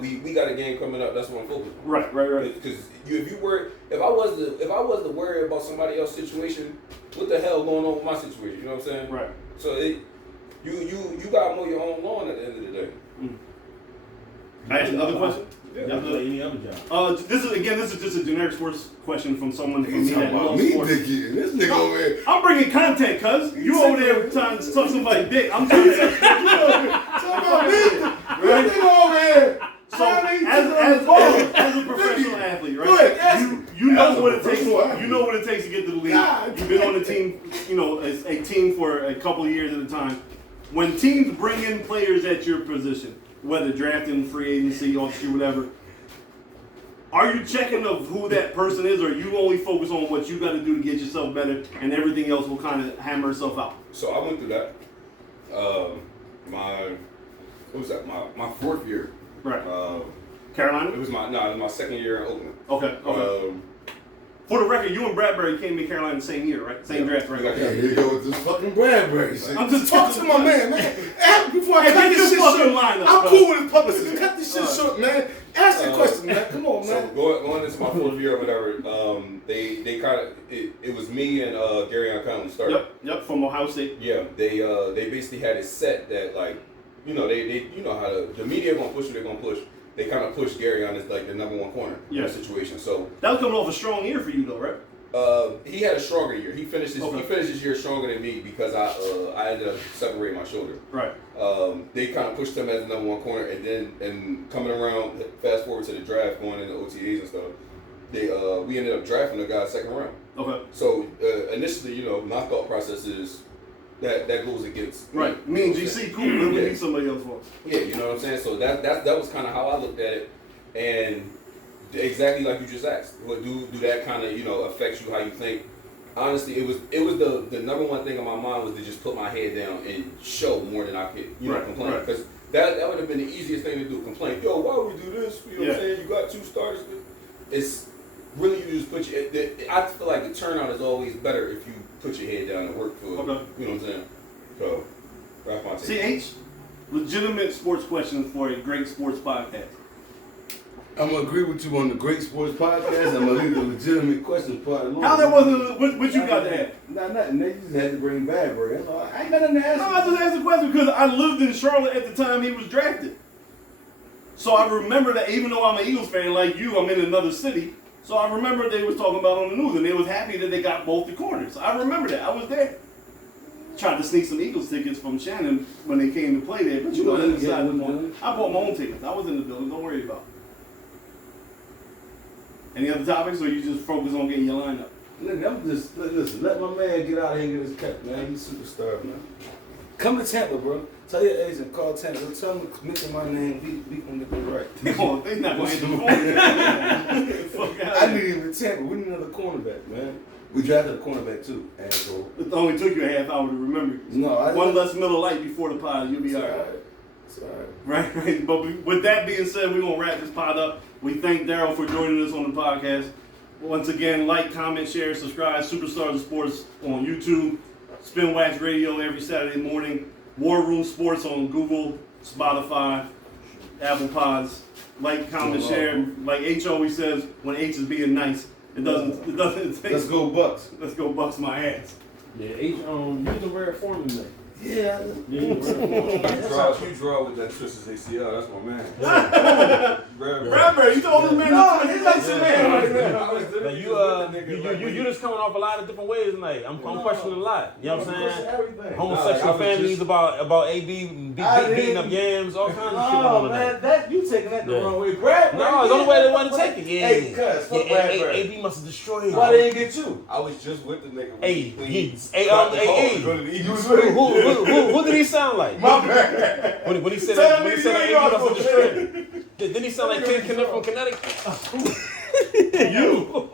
We got a game coming up. That's what I'm focused on. Right. Because if I was to worry about somebody else's situation, what the hell going on with my situation? You know what I'm saying? Right. So you got to mow your own lawn at the end of the day. I ask another question. Y'all play any other job. This is just a generic sports question from someone from me He's talking that about loves me, sports. Dicky. This nigga over here. I'm bringing content, cuz. You over there trying to suck somebody's dick. I'm trying to. Talking about me. This nigga over here. So, as a professional athlete, Go ahead, right? ask You know As a what it takes. professional athlete. You know what it takes to get to the league. God You've been on the team, you know, as a team for a couple of years at a time. When teams bring in players at your position, whether drafting, free agency, or whatever. Are you checking of who that person is, or you only focus on what you got to do to get yourself better, and everything else will kind of hammer itself out? So I went through that. My fourth year. Right. Carolina? It was my second year in Oakland. Okay. For the record, you and Bradbury came in Carolina the same year, right? Same draft, right? Yeah, here you go with this fucking Bradbury shit. I'm just talking to my man. Before I cut get this this shit fucking short, line up, I'm bro. cool with his publicist. Cut this shit short, man. Ask the question, man. Come on, So man. going into my fourth year or whatever, they kind of it was me and Gary Conley started. Yep, from Ohio State. Yeah, they basically had it set that like, they you know how the media gonna push what they're gonna push. They kind of pushed Gary on as like the number one corner in the situation. So that was coming off a strong year for you, though, right? He had a stronger year. He finished his year stronger than me because I ended up separating my shoulder. Right. They kind of pushed him as the number one corner, and coming around, fast forward to the draft, going into OTAs and stuff, we ended up drafting the guy second round. Okay. So initially, my thought process is that goes against right. Me and GC cool. We need somebody else for us. Yeah, you know what I'm saying. So that was kind of how I looked at it, and exactly like you just asked, what do that kind of affect you how you think? Honestly, it was the number one thing on my mind was to just put my head down and show more than I could complain, because that would have been the easiest thing to do. Complain, yo, why would we do this? You know what I'm saying? You got two starters. It's really you just put your. I feel like the turnout is always better if you put your head down and work for it. Okay. You know what I'm saying? So that's my take. CH, legitimate sports questions for a great sports podcast. I'm gonna agree with you on the Great Sports Podcast. I'm gonna leave the legitimate questions part alone. How that wasn't what you got to add? Nothing. They just had to bring Bradbury. That's all. I ain't got nothing to ask. No, I just asked the question because I lived in Charlotte at the time he was drafted. So I remember that even though I'm an Eagles fan like you, I'm in another city. So I remember they was talking about on the news and they was happy that they got both the corners. I remember that. I was there. Tried to sneak some Eagles tickets from Shannon when they came to play there, but you know, I bought my own tickets. I was in the building. Don't worry about it. Any other topics, or you just focus on getting your lineup? Look, listen. Let my man get out of here and get his cut, man. He's a superstar, man. Come to Tampa, bro. Tell your agent, call Tampa. Tell him to mention my name. We gonna get it right. Come on, they're not gonna answer the phone. I need him in Tampa. We need another cornerback, man. We drafted a cornerback too, asshole. It only took you a half hour to remember. No, one less Miller Lite before the pod, you'll be all right. It's all right. Right. But with that being said, we're gonna wrap this pod up. We thank Daryl for joining us on the podcast. Once again, like, comment, share, subscribe. Superstars of Sports on YouTube. Spin Wax Radio every Saturday morning. War Room Sports on Google, Spotify, Apple Pods. Like, comment, share. Like H always says, when H is being nice, it doesn't take. Let's go Bucks. Let's go Bucks my ass. Yeah, H, use a rare form today. Yeah. You draw with that twisted ACL. That's my man. Bradbury, you told this man. No, he's like some man. Like you just coming off a lot of different ways tonight. I'm questioning a lot. You know what I'm saying? Everything. Homosexual families about AB beating up yams, all kinds of shit going on tonight. That you taking that the wrong way, Brad. No, it's the only way they want to take it. Yeah. Hey, cuz, fuck Bradbury. AB must have destroyed him. Why they didn't get you? I was just with the nigga. Who did he sound like? My bad. When he said that AB must have destroyed him. Didn't he sound like Ken Kenneth from Connecticut? You.